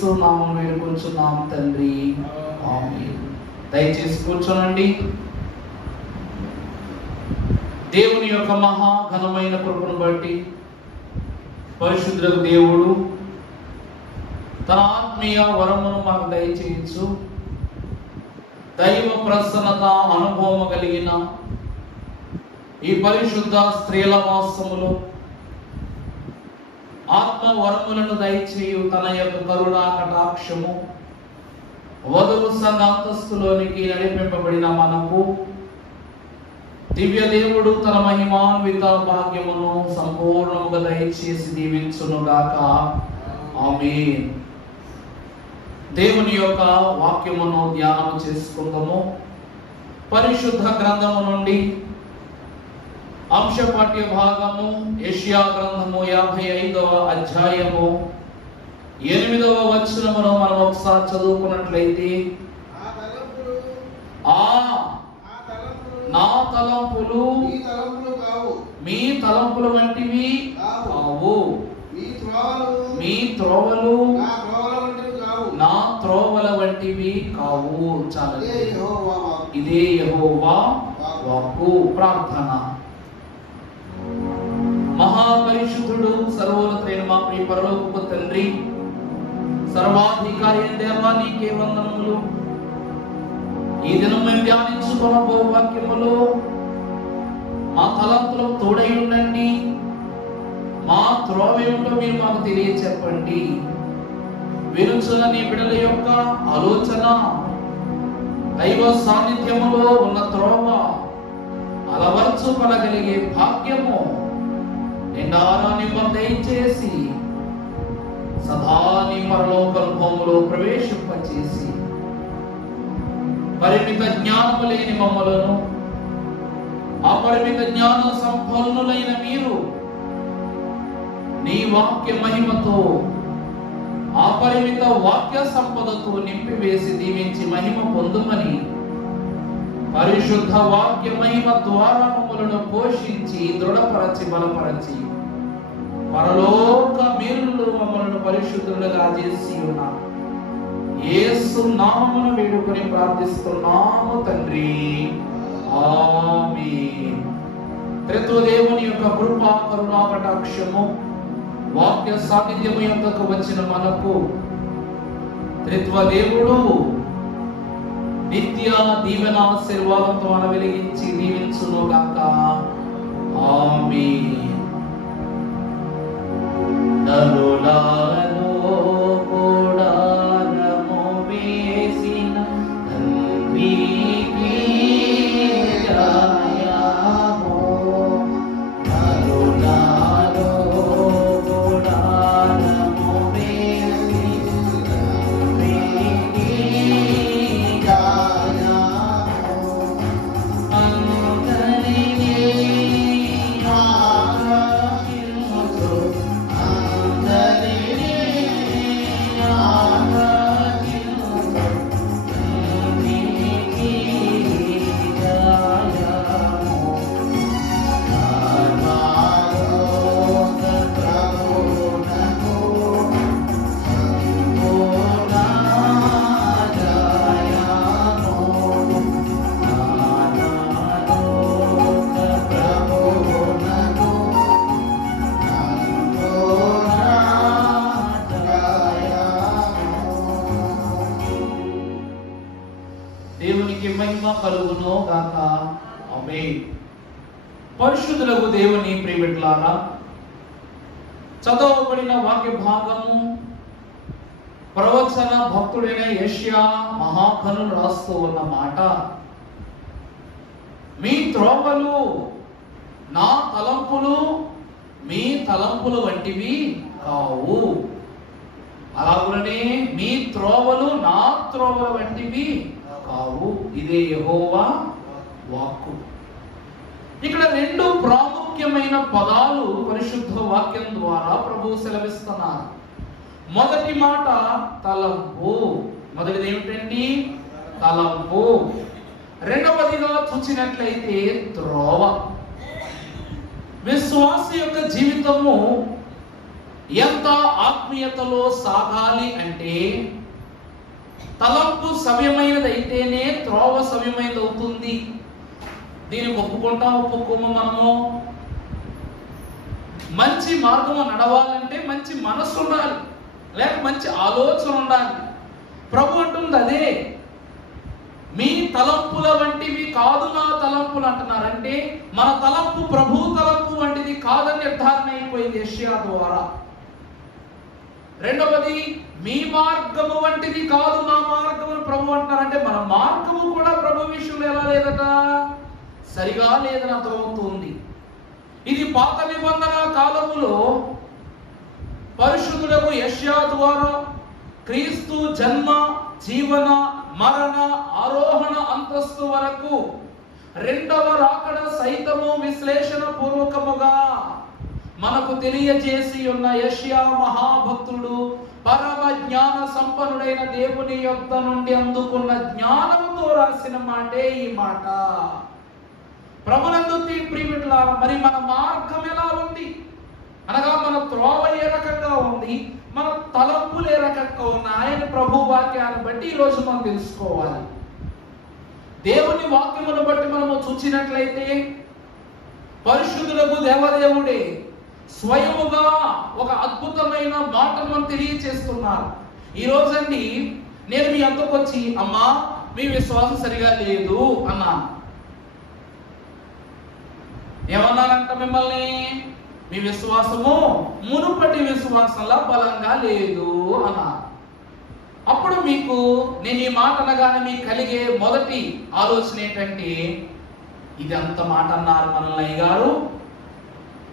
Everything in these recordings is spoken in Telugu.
యేసు నామమున వేడుకొంచున్నాము తండ్రి, ఆమేన్. దయచేసి కూర్చోనండి. దేవుని యొక్క మహా ఘనమైన కృపను బట్టి పరిశుద్ధులకు దేవుడు తన ఆత్మీయ వరమును మాకు దయచేయచ్చు. దైవ ప్రసన్నత అనుభవం కలిగిన ఈ పరిశుద్ధ స్త్రీల మాసములో ఆత్మ వరములను దయచేయు తన యొక్క కరుణా కటాక్షము వధువు సంఘ అంతస్తులోనికి నడిపింపబడిన మనకు దివ్య దేవుడు తన మహిమాన్విత భాగ్యమును సంపూర్ణముగా దయచేసి దీవించునుగాక, ఆమేన్. దేవుని యొక్క వాక్యమును ధ్యానం చేసుకుందాము. పరిశుద్ధ గ్రంథము నుండి అంశపాఠ్య భాగము యెషయా గ్రంథము 55వ అధ్యాయము 8వ వచనమును మనం ఒకసారి చదువుకున్నట్లయితే, నా తలంపులు మీ తలంపుల వంటివి కావు, మీ త్రోవలు నా త్రోవల వంటివి కావు. చాలా ఇదే యెహోవా వాక్కు. ప్రార్థన. మహాపరిశుద్ధుడు సర్వోన్నతుడైన మా ప్రియ పరలోకపు తండ్రి, సర్వాధికారి అయిన దేవా, నీకే వందనములు. ఈ దినం మేము ధ్యానించుకున్న వాక్యములో మా తలంపులకు తోడై ఉండండి. మా త్రోవ ఏమిటో మీరు మాకు తెలియచెప్పండి. వినుచున్న నీ బిడ్డల యొక్క ఆలోచన దైవ సాన్నిధ్యములో ఉన్న త్రోవ అలవర్చుకొనగలిగే భాగ్యము నిండారా దయచేసి సదా నీ పరలోక అనుభవములో ప్రవేశింపచేసి పరిమిత జ్ఞానము లేని మమ్మలను అపరిమిత జ్ఞాన సంపన్నులైన మీరు నీ వాక్య మహిమతో అపరిమిత వాక్య సంపదతో నింపివేసి దీవించి మహిమ పొందుమని పరిశుద్ధ వాక్య మహిమ ద్వారా మమ్మలను పోషించి దృఢపరచి బలపరచి పరలోక మేలులో మమ్మలను పరిశుద్ధులుగా చేసి ఉన్నా యేసు నామమున వేడుకొని ప్రార్థిస్తున్నాము తండ్రి, ఆమేన్. త్రిత్వదేవుని యొక్క కృపా కరుణా కటాక్షము వాక్య సాన్నిధ్యము యొక్కకు వచ్చిన మనకు త్రిత్వదేవుడు నిత్య దీవెన ఆశీర్వాదంతో మన వెలిగించి దీవించును గాక, ఆమేన్. నరులలో కూడారము వేసిన తండ్రికి జయము. నరులలో కూడారము వేసిన తండ్రికి జయము. అందరినీ ఆరాధించు, అందరినీ ఆరాధించు, తండ్రికి జయము. పరలోక ప్రభువునకు సంపూర్ణ జయము. పరలోక ప్రభువునకు సంపూర్ణ జయము. దేవునికి మహిమ కలుగును గాక, ఆమేన్. పరిశుద్ధులకు దేవుని ప్రియబిడ్డలారా, చదవబడిన వాక్య భాగము ప్రవచన భక్తుడైన యెషయా మహాకనులు రాస్తూ ఉన్న మాట, మీ త్రోవలు నా తలంపులు మీ తలంపుల వంటివి కావు. అలాగనే మీ త్రోవలు నా త్రోవల వంటివి కావు. ఇదే యెహోవా వాక్కు. ఇక్కడ రెండు ప్రాముఖ్యమైన పదాలు పరిశుద్ధ వాక్యం ద్వారా ప్రభువు సెలవిస్తున్నారు. మొదటి మాట తలంపు. మొదటిది ఏమిటండి? తలంపు. రెండవదిగా చూసినట్లయితే త్రోవ. విశ్వాస యొక్క జీవితము ఎంత ఆత్మీయతలో సాగాలి అంటే తలంపు సవ్యమైనది అయితేనే త్రోవ సవ్యమైనది అవుతుంది. దీన్ని ఒప్పుకుంటాం ఒప్పుకోము మనము. మంచి మార్గము నడవాలంటే మంచి మనస్సు ఉండాలి, లేక మంచి ఆలోచన ఉండాలి. ప్రభు అంటుంది అదే, మీ తలంపుల వంటివి కాదు నా తలంపులు అంటున్నారంటే మన తలంపు ప్రభు తలంపు వంటిది కాదని నిర్ధారణ అయిపోయింది యెషయా ద్వారా. రెండవది, మీ మార్గము వంటిది కాదు నా మార్గము ప్రభు అంటున్నారంటే మన మార్గము కూడా ప్రభు విషయంలో ఎలా లేదట, సరిగా లేదని అర్థమవుతుంది. ఇది పాత నిబంధన కాలములో పరిశుద్ధులకు యెషయా ద్వారా క్రీస్తు జన్మ, జీవన, మరణ, ఆరోహణ అంతస్తు వరకు రెండవ రాకడ సైతము విశ్లేషణ పూర్వకముగా మనకు తెలియజేసి ఉన్న యెషయా మహాభక్తుడు పరమ జ్ఞాన సంపన్నుడైన దేవుని యొద్ద నుండి అందుకున్న జ్ఞానముతో రాసిన మాటే ఈ మాట. ప్రభునందు ప్రియమిత్రులారా, మరి మన మార్గం ఎలా ఉంది అనగా మన త్రోవ ఏ రకంగా ఉంది, మన తలంపులు ఏ రకంగా ఉన్నాయని ప్రభు వాక్యాన్ని బట్టి ఈరోజు మనం తెలుసుకోవాలి. దేవుని వాక్యమును బట్టి మనము చూసినట్లయితే పరిశుద్ధులకు దేవదేవుడే స్వయముగా ఒక అద్భుతమైన మాటను మనం తెలియచేస్తున్నారు. ఈ రోజండి నేను మీ అంతకు వచ్చి అమ్మా మీ విశ్వాసం సరిగా లేదు అన్నాను. ఏమన్నానంట మిమ్మల్ని? మీ విశ్వాసము మునుపటి విశ్వాసంలా బలంగా లేదు అన్నారు. అప్పుడు మీకు నేను ఈ మాట అనగానే మీకు కలిగే మొదటి ఆలోచన ఏంటంటే, ఇది అంత మాట అన్నారు మనల్ని అయ్యగారు,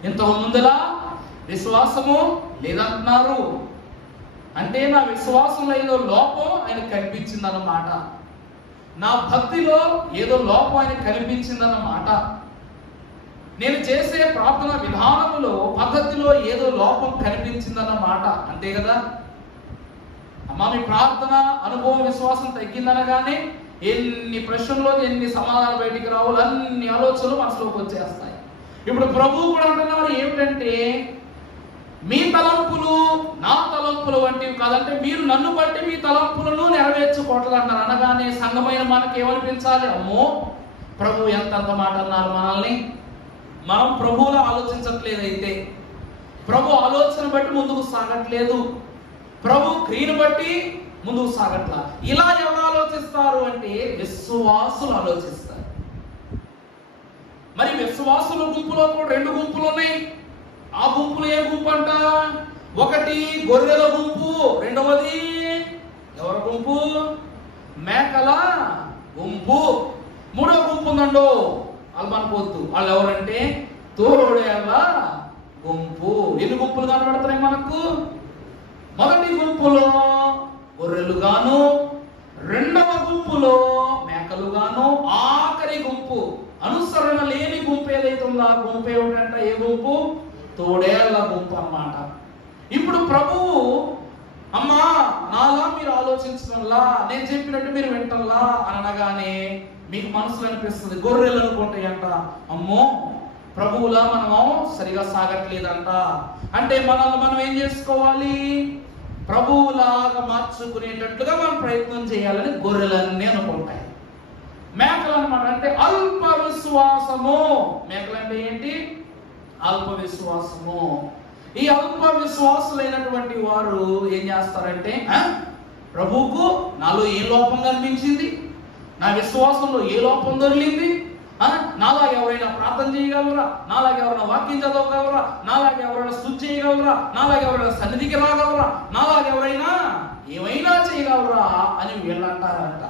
ఇంతకు ముందులా విశ్వాసము లేదంటున్నారు అంటే నా విశ్వాసంలో ఏదో లోపం ఆయన కనిపించిందన్నమాట, నా భక్తిలో ఏదో లోపం ఆయన కనిపించిందన్నమాట, నేను చేసే ప్రార్థన విధానములో పద్ధతిలో ఏదో లోపం కనిపించిందన్నమాట. అంతే కదా అమ్మా, మీ ప్రార్థన అనుభవం విశ్వాసం తగ్గిందనగానే ఎన్ని ప్రశ్నల్లో ఎన్ని సమాధానాలు బయటికి రావాలి, అన్ని ఆలోచనలు మనసులోకి వచ్చేస్తాయి. ఇప్పుడు ప్రభువు కూడా అంటున్నారు ఏమిటంటే, మీ తలంపులు నా తలంపులు వంటివి కాదంటే మీరు నన్ను బట్టి మీ తలంపులను నెరవేర్చుకోవట్లేదు అన్నారు. అనగానే సంఘమైన మనకి ఏమనిపించాలి, అమ్మో ప్రభు ఎంత మాట అన్నారు మనల్ని. మనం ప్రభువులా ఆలోచించట్లేదైతే, ప్రభు ఆలోచన బట్టి ముందుకు సాగట్లేదు, ప్రభు క్రియను బట్టి ముందుకు సాగట్లా. ఇలా ఎవరు ఆలోచిస్తారు అంటే విశ్వాసులు ఆలోచిస్తారు. మరి విశ్వాసుల గుంపులో కూడా రెండు గుంపులు ఉన్నాయి. ఆ గుంపులు ఏ గుంపు అంట? ఒకటి గొర్రెల గుంపు, రెండవది ఎవరి గుంపు? మేకల గుంపు. మూడో గుంపు ఉందండో, వాళ్ళు మనకొద్దు. వాళ్ళు ఎవరంటే తోడేళ్ళ గుంపు. ఎన్ని గుంపులు కనబడుతున్నాయి మనకు? మొదటి గుంపులో గొర్రెలుగాను, రెండవ గుంపులో మేకలుగాను, ఆఖరి గుంపు అనుసరణ లేని గుంపు ఏదైతే ఉందో ఆ గుంపు ఏమిటంట? ఏ గుంపు? తోడేళ్ల గుంపు అన్నమాట. ఇప్పుడు ప్రభువు అమ్మా నాలా మీరు ఆలోచించడంలా, నేను చెప్పినట్టు మీరు వింటల్లా అనగానే మీకు మనసులో అనిపిస్తుంది గొర్రెలు అనుకుంటాయంట, అమ్మో ప్రభువులా మనము సరిగా సాగట్లేదంట. అంటే మనల్ని మనం ఏం చేసుకోవాలి? ప్రభువులాగా మార్చుకునేటట్లుగా మనం ప్రయత్నం చేయాలని గొర్రెలన్నీ అనుకుంటాయి. మేకలు అన్నమాట అంటే అల్ప విశ్వాసము. మేకలు అంటే ఏంటి? అల్ప విశ్వాసము. ఈ అల్ప విశ్వాసులైనటువంటి వారు ఏం చేస్తారంటే, ప్రభువుకు నాలో ఏ లోపం కనిపించింది, నా విశ్వాసంలో ఏ లోపం దొరికింది, నాలాగా ఎవరైనా ప్రార్థన చేయగలరా, నాలాగా ఎవరైనా వాక్యం చదవగలరా, నాలాగా ఎవరైనా స్తుతి చేయగలరా, నాలాగా ఎవరైనా సన్నిధికి రాగలరా, నాలాగా ఎవరైనా ఏమైనా చేయగలరా అని వీళ్ళంటారంట.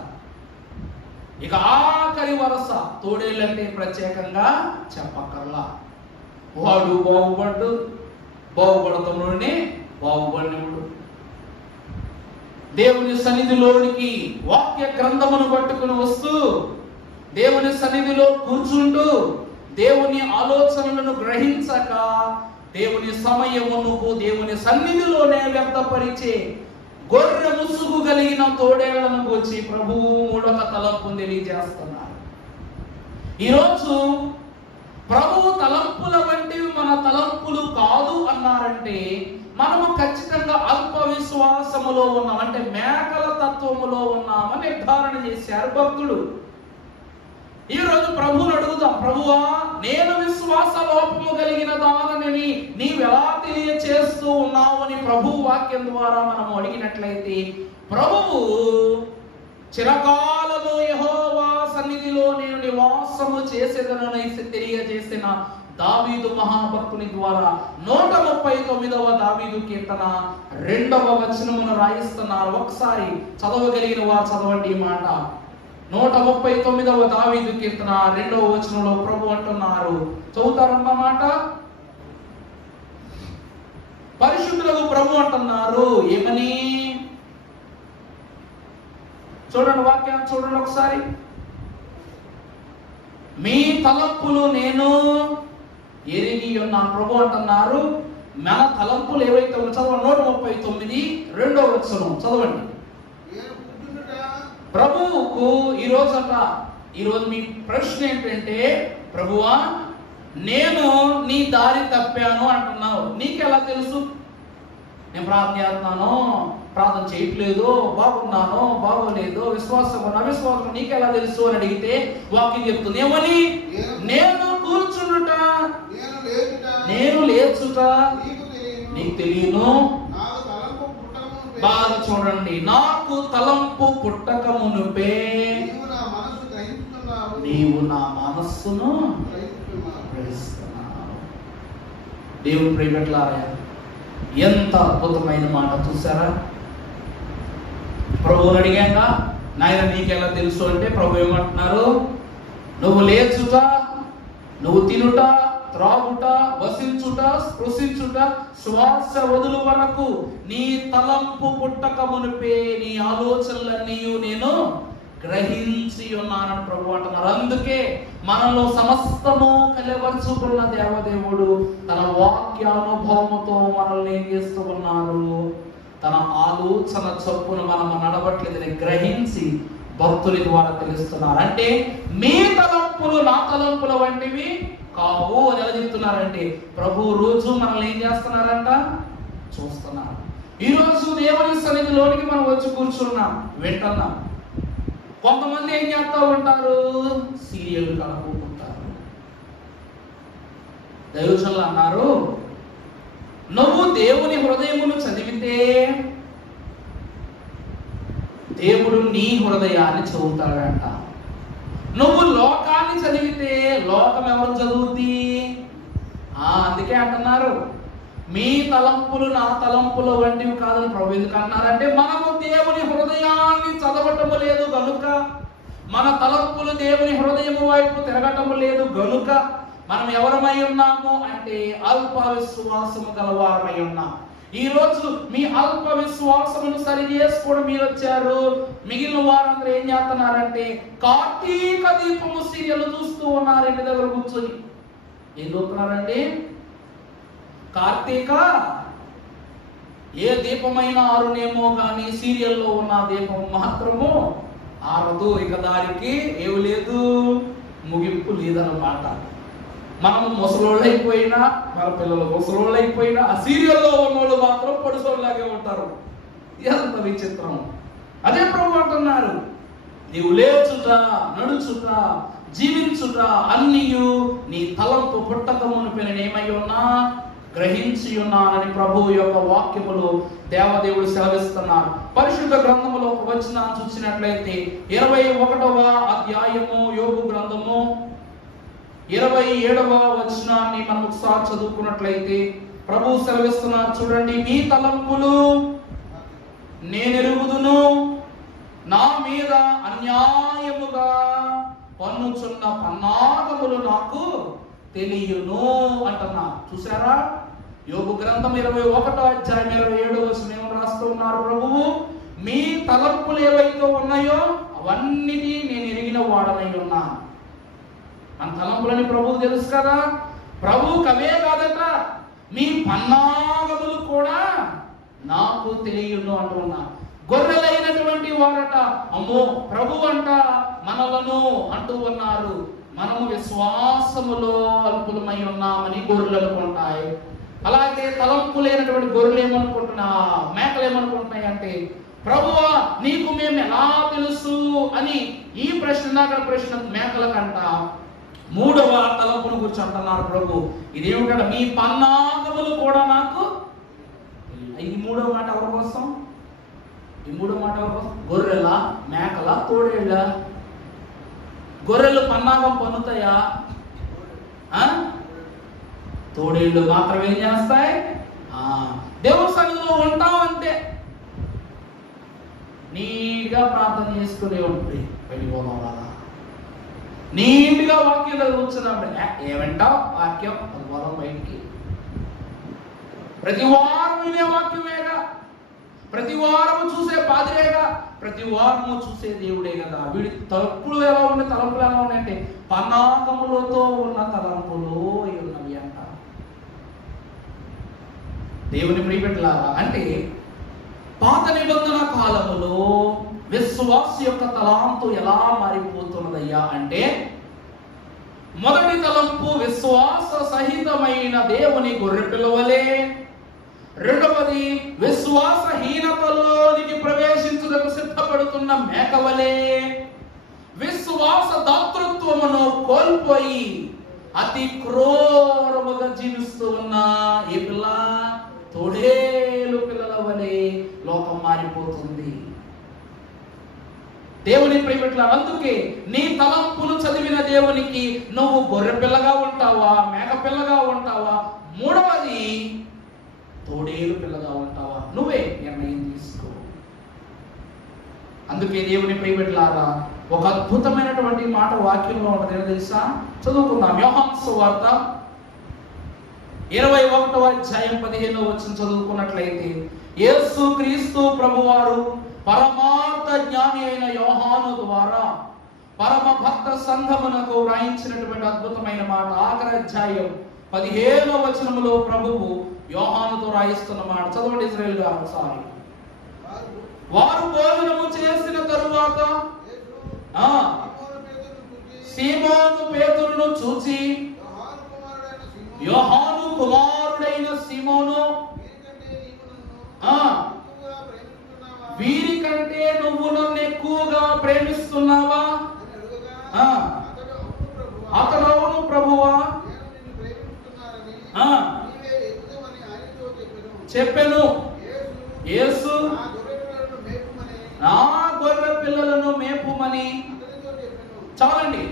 ఇక ఆఖరి వరస తోడేళ్ళంటే ప్రత్యేకంగా చెప్పక్కర్లా. వాడు బాగుపడతాడునే బాగుపడినప్పుడు దేవుని సన్నిధిలోనికి వాక్య గ్రంథమును పట్టుకుని వస్తూ దేవుని సన్నిధిలో కూర్చుంటూ దేవుని ఆలోచనలను గ్రహించక దేవుని సమయమునకు దేవుని సన్నిధిలోనే వ్యక్తపరిచే గొర్రె ముసుగు కలిగిన తోడేళ్లను వచ్చి ప్రభువు మూడొక తలంపును తెలియజేస్తున్నారు. ఈరోజు ప్రభువు తలంపుల వంటివి మన తలంపులు కాదు అన్నారంటే మనము ఖచ్చితంగా అల్ప విశ్వాసములో ఉన్నాం, అంటే మేకల తత్వములో ఉన్నామని నిర్ధారణ చేశారు భక్తుడు. ఈ రోజు ప్రభువుని అడుగుతాం, ప్రభువా నేను విశ్వాస లోపము కలిగిన దానని నీవెలా తెలియచేస్తూ ఉన్నావు అని ప్రభు వాక్యం ద్వారా మనము అడిగినట్లయితే, ప్రభువు చిరకాలము యెహోవా సన్నిధిలో నేను నివాసము చేసేదనని తెలియజేసిన దావీదు మహాభక్తుని ద్వారా 139వ దావీదు కీర్తన 2వ వచనమును రాయిస్తున్నారు. ఒకసారి చదవగలిగిన వారు చదవండి ఈ మాట. 139వ దావీదు కీర్తన 2వ వచనంలో ప్రభు అంటున్నారు, చదువుతారన్న మాట. పరిశుద్ధులకు ప్రభు అంటున్నారు ఏమని? చూడండి వాక్యాన్ని చూడండి ఒకసారి. మీ తలంపులు నేను ఎరిగి ఉన్నాను. ప్రభు అంటున్నారు మన తలంపులు ఏవైతే చదవండి. 139 2వ వచనం చదవండి. ప్రభువుకు ఈరోజు మీ ప్రశ్న ఏంటంటే, ప్రభువా నేను నీ దారి తప్పాను అంటున్నావు, నీకెలా తెలుసు? నేను ప్రార్థన చేస్తున్నాను, ప్రార్థన చేయట్లేదు, బాగున్నాను, బాగోలేదు, విశ్వాసం అవిశ్వాసం నీకెలా తెలుసు అని అడిగితే వాక్యం చెప్తుంది ఏమని? నేను కూర్చుండుట, నేను లేచుట నీకు తెలియను. బాగా చూడండి, నాకు తలంపు పుట్టక మునుపే నీవు నా మనస్సును గ్రహిస్తున్నావు. దేవుని ప్రియబిడ్డలారా, ఎంత అద్భుతమైన మాట చూసారా? ప్రభువుని అడిగాక నాయన నీకెలా తెలుసు అంటే ప్రభు ఏమంటున్నారు? నువ్వు లేచుట, నువ్వు తినుట, త్రాగుట, వసించుట, స్పృశించుట, శ్వాస వదులు వరకు నీ తలంపు పుట్టక మునిపే నీ ఆలోచనలన్నీ నేను గ్రహించి ఉన్నానని ప్రభు అంటున్నారు. అందుకే మనలో సమస్తము కలవరుచుకున్న దేవదేవుడు తన వాక్యానుభవముతో మనల్ని ఏం చేస్తూ ఉన్నారు? తన ఆలోచన చొప్పున మనం నడవట్లేదని గ్రహించి భక్తుల ద్వారా తెలుస్తున్నారు. అంటే మీ తలంపులు నా తలంపుల వంటివి కావు అని ఎలా చెప్తున్నారంటే, ప్రభు రోజు మనల్ని ఏం చేస్తున్నారంట? చూస్తున్నారు. ఈ రోజు దేవుని సన్నిధిలోనికి మనం వచ్చి కూర్చున్నాం, వింటున్నాం. కొంతమంది ఏం చేస్తూ ఉంటారు? సీరియల్ కలుపుకుంటారు. దైవజనులు అన్నారు, నువ్వు దేవుని హృదయమును చదివితే దేవుడు నీ హృదయాన్ని చదువుతాడంట. నువ్వు లోకాన్ని చదివితే లోకం ఎవరు చదువుద్ది? అందుకే అంటున్నారు మీ తలంపులు నా తలంపుల వంటివి కాదని ప్రభు ఎందుకు అన్నారంటే, మనము దేవుని హృదయాన్ని చదవటము లేదు గనుక, మన తలంపులు దేవుని హృదయము వైపు తిరగటము లేదు గనుక మనం ఎవరమై ఉన్నాము అంటే అల్ప విశ్వాసము గలవారమై ఉన్నాం. ఈ రోజు మీ అల్ప విశ్వాసమును సరి చేసుకోవడం మీరు వచ్చారు. మిగిలిన వారందరూ ఏం చేస్తున్నారంటే కార్తీక దీపము సీరియల్ చూస్తూ ఉన్నారు ఇంటి దగ్గర కూర్చొని. ఏం చూస్తున్నారండి? కార్తీక ఏ దీపమైనా ఆరునేమో కానీ సీరియల్లో ఉన్న దీపం మాత్రము ఆరదు. ఇక దానికి ఏమి లేదు, ముగింపు లేదన్నమాట. మనం ముసలోళ్ళు అయిపోయినా, మన పిల్లలు ముసలోళ్ళు అయిపోయినా, ఆ సీరియల్లో ఉన్నోళ్ళు మాత్రం పొడిసోళ్ళలాగే ఉంటారు. ఎంత విచిత్రం! అదే ప్రభు అంటున్నారు, నీవు లేచుట, నడుచుట, జీవించుట అన్నియు నీ తలంపు పుట్టక మునుపే నేనేమై ఉన్నా గ్రహించి ఉన్నానని ప్రభువు యొక్క వాక్యములు దేవదేవుడు సెలవిస్తున్నారు. పరిశుద్ధ గ్రంథములో ఒక వచనాన్ని చూసినట్లయితే 21వ అధ్యాయము యోబు గ్రంథము 27వ వచనాన్ని మనం ఒకసారి చదువుకున్నట్లయితే ప్రభువు సెలవిస్తున్నారు. చూడండి, మీ తలంపులు నేనెరుగుదును, నా మీద అన్యాయముగా పన్నుచున్న పన్నాగములు నాకు తెలియను అంటున్నా. చూసారా? యోబు గ్రంథం 21వ అధ్యాయం 27వ వచనం రాస్తూ ఉన్నారు ప్రభువు, మీ తలంపులు ఏవైతే ఉన్నాయో అవన్నిటి నేను ఎరిగిన వాడనై ఉన్నాను. మన తలంపులని ప్రభువు తెలుసు కదా. ప్రభువుకి అవే కాదట, మీ పన్నాగములు కూడా నాకు తెలియను అంటున్నా. గొర్రెలైనటువంటి వారట అమ్మో ప్రభు అంట మనలను అంటూ ఉన్నారు. మనము విశ్వాసములో అల్పులమై ఉన్నామని గొర్రెలు అనుకుంటాయి. అలాగే తలంపు లేనటువంటి గొర్రెలు ఏమనుకుంటున్నా, మేకలు ఏమనుకుంటున్నాయి అంటే, ప్రభువా నీకు మేము ఎలా తెలుసు అని ఈ ప్రశ్న ప్రశ్న మేకలకంట మూడవ తలంపును గురించి అంటున్నారు ప్రభు. ఇదేమిటంటే మీ పన్నాగములు కూడా నాకు. ఈ మూడవ మాట ఎవరి కోసం? ఈ మూడవ మాట ఎవరి కోసం? గొర్రెల, మేకల, తోడేళ్ళ? గొర్రెలు పన్నాగం పన్నుతాయా? తోడేళ్ళు మాత్రం ఏం చేస్తాయి? దేవుని సన్నిధిలో ఉంటాం అంతే, నీట్గా ప్రార్థన చేసుకునే ఉంటుంది. వెళ్ళిపోదాం రాదా, నీట్గా వాక్యం కూర్చున్నాం. ఏమంటావు వాక్యం? అది పోదాం బయటికి. ప్రతి వారం వినే వాక్యమేగా, ప్రతి వారము చూసే పాదిరేగా, ప్రతి వారము చూసే దేవుడే కదా. వీడి తలుపులు ఎలా ఉన్నాయి, తలంపులు ఎలా ఉన్నాయంటే పన్నాగములతో ఉన్న తలంపులు ఉన్నవి అంట. దేవుని ప్రియబిడ్డలారా, అంటే పాత నిబంధన కాలములో విశ్వాస యొక్క తలాంతు ఎలా మారిపోతున్నదయ్యా అంటే, మొదటి తలంపు విశ్వాస సహితమైన దేవుని గొర్రె పిల్లవలే, రెండవది విశ్వాసహీనతలోనికి ప్రవేశించుటకు సిద్ధపడుతున్న మేకవలే, విశ్వాస దాతృత్వమును కోల్పోయి అతి క్రూరముగా జీవిస్తూ ఉన్న ఏ పిల్ల? తోడేలు పిల్లల వలె లోకం మారిపోతుంది. దేవుని ప్రియబిడ్డలారా, అందుకే నీ తలంపులు చదివిన దేవునికి నువ్వు గొర్రె పిల్లగా ఉంటావా, మేక పిల్లగా ఉంటావా, మూడవది తోడేలు పిల్లగా ఉంటావా, నువ్వే నిర్ణయం తీసుకో. అందుకే దేవుని ప్రియబిడ్డలారా, ఒక అద్భుతమైనటువంటి మాట వాక్యంలో ఉన్నది తెలుసా? చదువుకుందాం. యోహాను సువార్త 21వ అధ్యాయం 15వ వచనం చదువుకున్నట్లయితే, యేసు క్రీస్తు ప్రభువారు పరమార్థ జ్ఞాని అయిన యోహాను ద్వారా పరమ భక్త సంఘమునకు వ్రాయించినటువంటి అద్భుతమైన మాట. ఆఖరి అధ్యాయం 15వ వచనములో ప్రభువు యోహానుతో రాయిస్తున్న మాట చదవండి. ఇశ్రాయేలు గారు ఒకసారి. వారు భోజనము చేసిన తరువాత సీమోను పేతురును చూచి, యోహాను కుమారుడైన సీమోను, వీరికంటే నువ్వు నన్ను ఎక్కువగా ప్రేమిస్తున్నావా? అతడు అవును ప్రభువా చెప్పెను. యేసు నా గొర్రె పిల్లలను మేపుమని. చాలండి.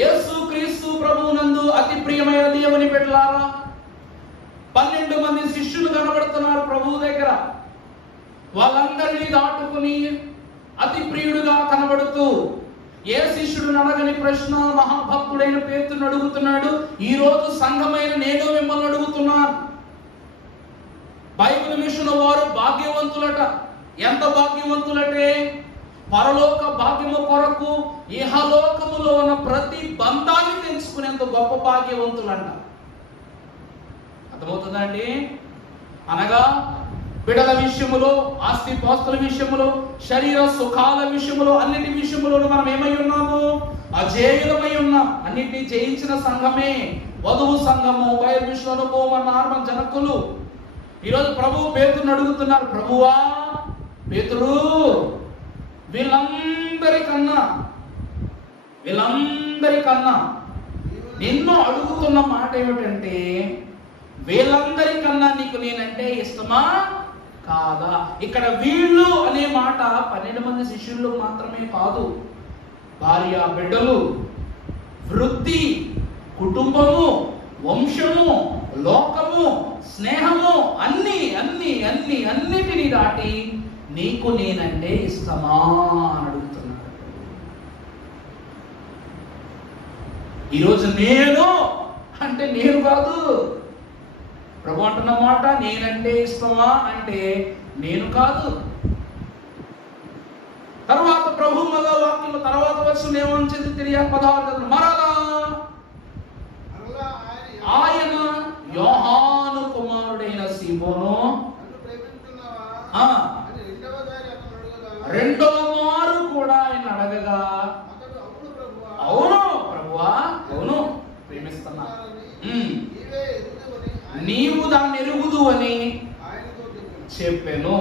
యేసు క్రీస్తు ప్రభువునందు అతి ప్రియమైన దేవుని బిడ్డలారా, 12 మంది శిష్యులు కనబడుతున్నారు ప్రభువు దగ్గర. వాళ్ళందరినీ దాటుకుని అతి ప్రియుడుగా కనబడుతూ ఏ శిష్యుడు అడగని ప్రశ్న మహాభక్తుడైన పేతురును అడుగుతున్నాడు. ఈ రోజు సంఘమైన నేను మిమ్మల్ని అడుగుతున్నాను. బైబిల్ మిషన్ వారు భాగ్యవంతులట. ఎంత భాగ్యవంతులంటే, పరలోక భాగ్యము కొరకు ఇహలోకములో ఉన్న ప్రతి బంధాన్ని తెలుసుకునేంత గొప్ప భాగ్యవంతులంట. అర్థమవుతుందండి? అనగా బిడల విషయములో, ఆస్తి పాస్తుల విషయములో, శరీర సుఖాల విషయములో, అన్నిటి విషయములో మనం ఏమై ఉన్నాము? అజేయులమై ఉన్నాం. అన్నిటినీ జయించిన సంఘమే వధువు సంఘము. బైబిల్ మిషన్ అనుభవం మన జనకులు. ఈరోజు ప్రభువు పేతురుని అడుగుతున్నారు, ప్రభువా పేతురు, వీళ్ళందరికన్నా నిన్ను అడుగుతున్న మాట ఏమిటంటే, వీళ్ళందరికన్నా నీకు నేనంటే ఇష్టమా కాదా? ఇక్కడ వీళ్ళు అనే మాట 12 మంది శిష్యులు మాత్రమే కాదు. భార్య, బిడ్డలు, వృత్తి, కుటుంబము, వంశము, లోకము, స్నేహము, అన్నిటినీ దాటి నీకు నేనంటే ఇష్టమా అని అడుగుతున్నాడు. ఈరోజు నేను అంటే నేను కాదు. ప్రభు అంటున్న మాట నేనంటే ఇష్టమా అంటే నేను కాదు. తర్వాత ప్రభు మళ్ళా వాక్యం తర్వాత వచ్చిన ఏమని తెలియ 16 మరలా ఆయన యోహాను కుమారుడైన సీమోను, రెండవ మారు కూడా ఆయన అడగగా, అవును ప్రభువా, అవును ప్రేమిస్తున్నా, నీవు దాన్ని ఎరుగుదు అని చెప్పాను.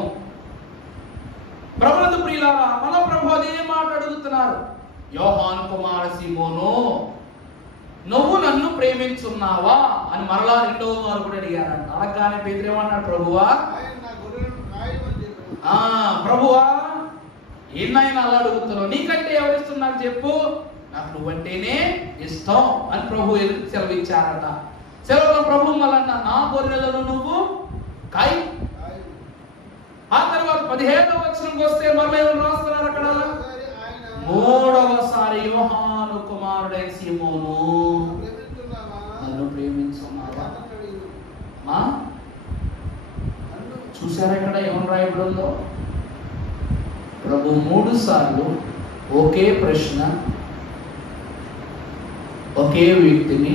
ప్రభునందు ప్రియులారా, మన ప్రభు అదే మాట అడుగుతున్నారు. యోహాను కుమార సీమోను, నువ్వు నన్ను ప్రేమించున్నావా అని మరలా రెండవ మారు కూడా అడిగారంట. అడగగానే పేతురు ఏమన్నాడు? ప్రభువా ఏనాయన అలా అడుగుతున్నావు? నీకంటే ఎవరిస్తున్నారు చెప్పు, నాకు నువ్వంటేనే ఇష్టం అని ప్రభు సెలవిచ్చారట. సెలవులో ప్రభు మళ్ళా నా గొర్రెలను నువ్వు కాయి. ఆ తర్వాత 17వ వచనంకి వస్తే మరలా ఏమని రాస్తున్నారు అక్కడ? మూడవసారి యోహాను కుమారుడైన సీమోను, నన్ను ప్రేమించున్నావా? చూసారా ఇక్కడ ఏమని రాయబడిందో? ప్రభు 3 సార్లు ఒకే ప్రశ్న ఒకే వ్యక్తిని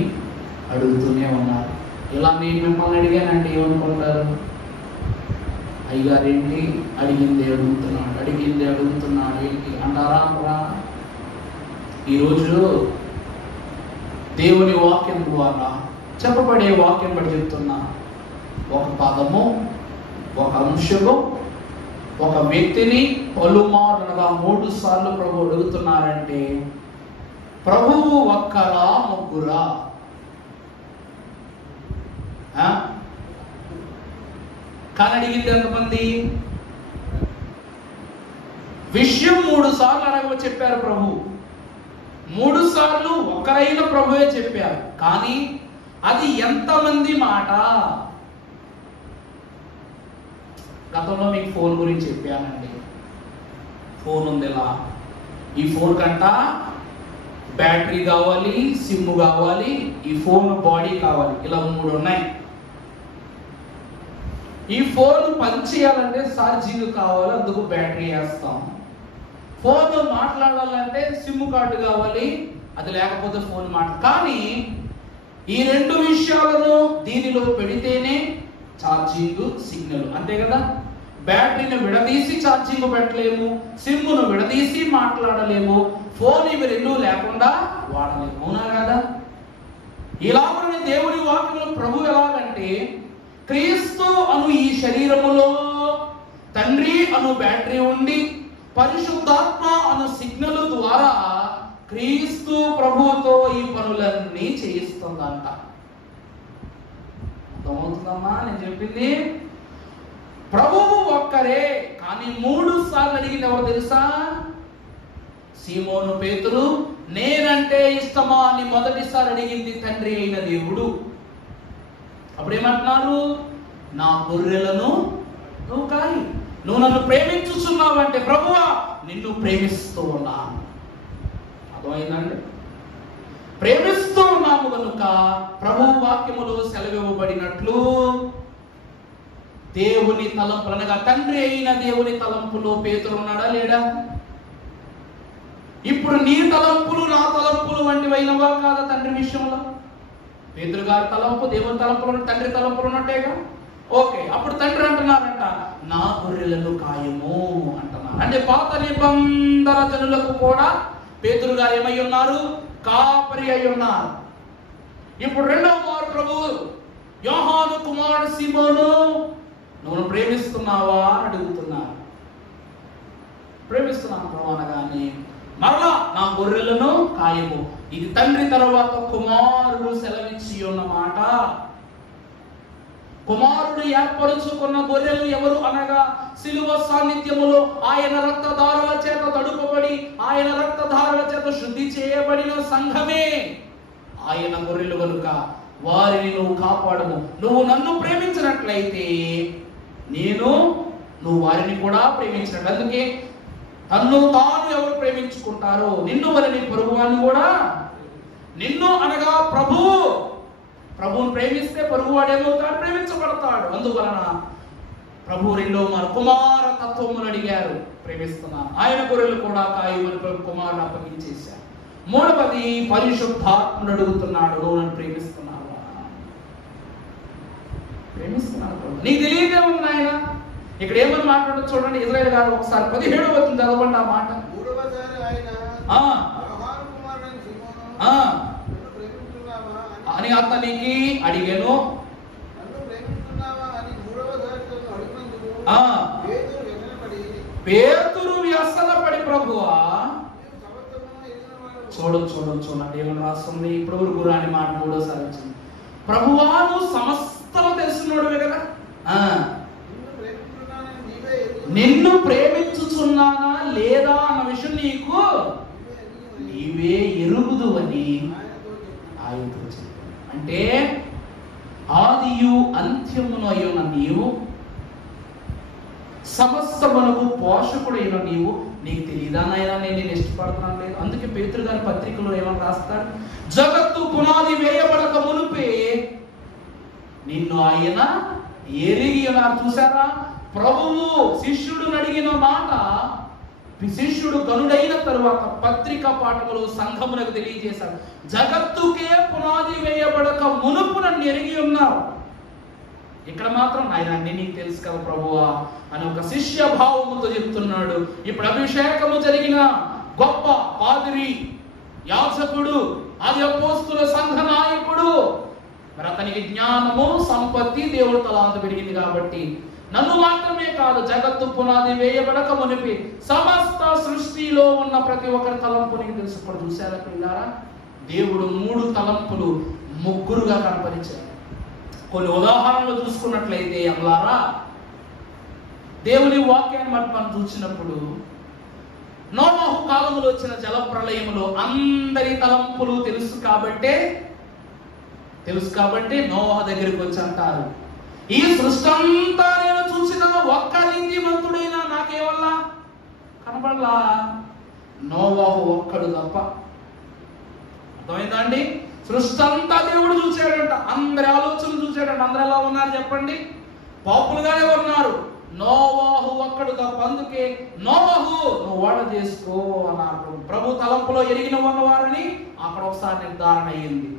అడుగుతూనే ఉన్నారు. ఇలా నేను మిమ్మల్ని అడిగానంటే ఏమనుకుంటారు? అయ్యగారేంటి అడిగింది అడుగుతున్నాడు ఏంటి అంటారా? ఈరోజు దేవుని వాక్యం ద్వారా చెప్పబడే వాక్యం బట్టి చెప్తున్నా, ఒక పదము, ఒక అంశము, ఒక వ్యక్తిని పలుమారులుగా 3 సార్లు ప్రభు అడుగుతున్నారంటే ప్రభువు ఒక్కరా ముగ్గురా? కానీ అడిగింది ఎంతమంది? విషయం 3 సార్లు అడగ చెప్పారు ప్రభు. 3 సార్లు ఒక్కరైన ప్రభువే చెప్పారు. కానీ అది ఎంతమంది మాట? గతంలో మీకు ఫోన్ గురించి చెప్పానండి. ఫోన్ ఉంది ఇలా, ఈ ఫోన్ కంట బ్యాటరీ కావాలి, సిమ్ కావాలి, ఈ ఫోన్ బాడీ కావాలి, ఇలా 3 ఉన్నాయి. ఈ ఫోన్ పనిచేయాలంటే ఛార్జింగ్ కావాలి, అందుకు బ్యాటరీ వేస్తాం. ఫోన్ మాట్లాడాలంటే సిమ్ కార్డు కావాలి, అది లేకపోతే ఫోన్ కానీ ఈ 2 విషయాలను దీనిలో పెడితేనే ఛార్జింగ్, సిగ్నల్, అంతే కదా? బ్యాటరీని విడదీసి ఛార్జింగ్ పెట్టలేము, సిమ్ను విడదీసి మాట్లాడలేము, ఫోన్ ఇవి 2 లేకుండా వాడలేము, అవునా కదా? ఇలాగనే దేవుని వాక్యంలో ప్రభు ఎలాగంటే, క్రీస్తు అను ఈ శరీరములో తండ్రి అను బ్యాటరీ ఉండి పరిశుద్ధాత్మ అను సిగ్నల్ ద్వారా క్రీస్తు ప్రభువుతో ఈ పనులన్నీ చేయిస్తుందంట. అర్థమవుతుందమ్మా నేను చెప్పింది? ప్రభువు ఒక్కరే, కానీ 3 సార్లు అడిగింది ఎవరు తెలుసా? సీమోను పేతురు. నేనంటే ఇష్టమా అని మొదటిసారి అడిగింది తండ్రి అయిన దేవుడు. అప్పుడేమంటున్నారు? నా గొర్రెలను నువ్వు కాయి. నువ్వు నన్ను ప్రేమించుచున్నావంటే ప్రభువా నిన్ను ప్రేమిస్తూ ఉన్నాను. అర్థమైందండి? ప్రేమిస్తూ ఉన్నాము కనుక ప్రభు వాక్యములో సెలవివ్వబడినట్లు దేవుని తలంపులు అనగా తండ్రి అయిన దేవుని తలంపులో పేతురు ఉన్నాడా లేడా? ఇప్పుడు నీ తలంపులు నా తలంపులు వంటివైనవా కాదా? తండ్రి విషయంలో పేతురు గారి తలంపు దేవుని తలంపులు, తండ్రి తలంపులు ఉన్నట్టేగా. ఓకే, అప్పుడు తండ్రి అంటున్నారంట, నా గొర్రెలను కాయము అంటున్నారు. అంటే పాత నిబంధన జనులకు కూడా పేతురు గారు ఏమై ఉన్నారు? కాపరి అయి ఉన్నారు. ఇప్పుడు రెండవ మారు ప్రభు యోహాను కుమారుడు సీమోను, నువ్వు ప్రేమిస్తున్నావా అని అడుగుతున్నారు. ప్రేమిస్తున్నాను ప్రభు అనగానే మరలా నా గొర్రెలను కాయము. ఇది తండ్రి తర్వాత కుమారుడు సెలవిచ్చి ఉన్న మాట. కుమారుడు ఏర్పరుచుకున్న గొర్రెలు ఎవరు అనగా సిలువ సాన్నిధ్యములో ఆయన రక్తధారల చేత తడుపబడి ఆయన రక్తధారల చేత శుద్ధి చేయబడిన సంఘమే ఆయన గొర్రెలు కనుక వారిని నువ్వు కాపాడము. నువ్వు నన్ను ప్రేమించినట్లయితే నువ్వు వారిని కూడా ప్రేమించినట్లు. అందుకే తన్ను తాను ఎవరు ప్రేమించుకుంటారో నిన్ను వలని పొరుగువాన్ని కూడా, నిన్ను అనగా ప్రభువుని ప్రేమిస్తే పొరుగువాడు ఏమవుతాడు? ప్రేమించబడతాడు. అందువలన ప్రభు రెండవ మారు కుమార తత్వములు అడిగారు, ప్రేమిస్తున్నాను. ఆయన గొర్రెలు కూడా కాయమని కుమారుడు అప్పగించేశారు. 3వది పరిశుద్ధాత్ముడు అడుగుతున్నాడు, నువ్వు నన్ను ప్రేమిస్తున్నావు? ప్రేమిస్తున్నాను ప్రభు. నీకు తెలియదే ఉంది ఆయన. ఇక్కడ ఏమని మాట్లాడో చూడండి. ఇజ్రాయేల్ గారు ఒకసారి 17వ వచనం చదవండి ఆ మాట. అని అతనికి అడిగాను, పేతురు వ్యసనపడి ప్రభువా చూడండి ఏమని రాస్తుంది. ఇప్పుడు గురు అని మాట మూడోసారి వచ్చింది. ప్రభువా నువ్వు సమస్తము తెలుసున్నాడువే కదా, నిన్ను ప్రేమించుచున్నానా లేదా అన్న విషయం నీవే ఎరుగుదు అని ఆయనతో చెప్పాను. అంటే ఆదియు అంత్యమును అయ్యున్న నీవు, సమస్తమునకు పోషకుడైన నీకు తెలియదా నాయనా నేను ఇష్టపడుతున్నాను లేదు. అందుకే పేతురు గారి పత్రికలో ఏమని రాస్తాడు, జగత్తు పునాది వేయబడక మునుపే నిన్ను ఆయన ఎరిగి ఉన్నారు. చూసారా, ప్రభువు శిష్యుడు అడిగిన మాట శిష్యుడు గనుడైన తరువాత పత్రికా పాఠములు సంఘములకు తెలియజేశాడు. జగత్తుకే పునాది వేయబడక మునుపు నన్ను ఎరిగి ఉన్నారు. ఇక్కడ మాత్రం ఆయన అన్ని నీకు తెలుసు కదా ప్రభువా అని ఒక శిష్య భావముతో చెప్తున్నాడు. ఇప్పుడు అభిషేకము జరిగిన గొప్ప పాదిరి, యాజకుడు, ఆది అపోస్తుల సంఘ నాయకుడు, మరి అతనికి జ్ఞానము సంపత్తి దేవుడు తలాంత పెరిగింది కాబట్టి నన్ను మాత్రమే కాదు, జగత్తు పునాది వేయబడక మునిపి సమస్త సృష్టిలో ఉన్న ప్రతి ఒక్కరి తలంపు నీకు తెలుసు. ఇప్పుడు చూసారా పిల్లారా, దేవుడు 3 తలంపులు ముగ్గురుగా కనపరిచారు. కొన్ని ఉదాహరణలు చూసుకున్నట్లయితే అమ్లారా, దేవుని వాక్యాన్ని బట్టి మనం చూసినప్పుడు నోవహు కాలములో వచ్చిన జల ప్రళయములో అందరి తలంపులు తెలుసు కాబట్టి నోవహు దగ్గరికి వచ్చి అంటారు, ఈ సృష్టి అంతా నేను చూసిన ఒక్క నీతిమంతుడైన నాకేవల్లా కనపడలా, నోవహు ఒక్కడు తప్ప. అర్థమైందా అండి? సృష్టి అంతా దేవుడు చూశాడంట, అందరి ఆలోచనలు చూశాడంట. అందరు ఎలా ఉన్నారు చెప్పండి? పాపులుగానే ఉన్నారు. నోవహు ఒక్కడు తప్ప. అందుకే నోవహు నువ్వు ఓడ చేసుకో అన్నారు. ప్రభు తలంపులో ఎరిగిన ఉన్నవారని అక్కడ ఒకసారి నిర్ధారణ అయ్యింది.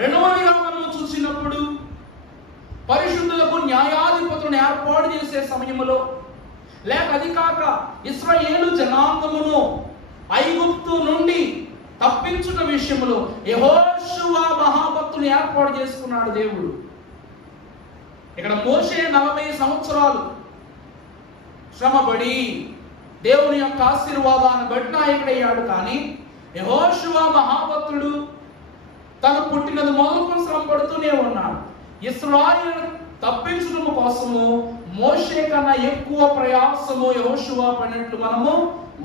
రెండవదిగా మనం చూసినప్పుడు పరిశుద్ధులకు న్యాయాధిపతులను ఏర్పాటు చేసే సమయంలో, లేక అది కాక ఇశ్రాయేలు జనాంగమును ఐగుప్తు నుండి తప్పించుట విషయంలో యెహోషువ మహాభక్తుని ఏర్పాటు చేసుకున్నాడు దేవుడు. ఇక్కడ మోషే 40 సంవత్సరాలు శ్రమపడి దేవుని యొక్క ఆశీర్వాదాన్ని బట్టి నాయకుడయ్యాడు. కానీ యెహోషువ మహాభక్తుడు తను పుట్టినది మొదలుకొని శ్రమ పడుతూనే ఉన్నాడు. ఇశ్రాయేలు తప్పించడం కోసము మోషే కన్నా ఎక్కువ ప్రయాసము యెహోషువ పడినట్లు మనము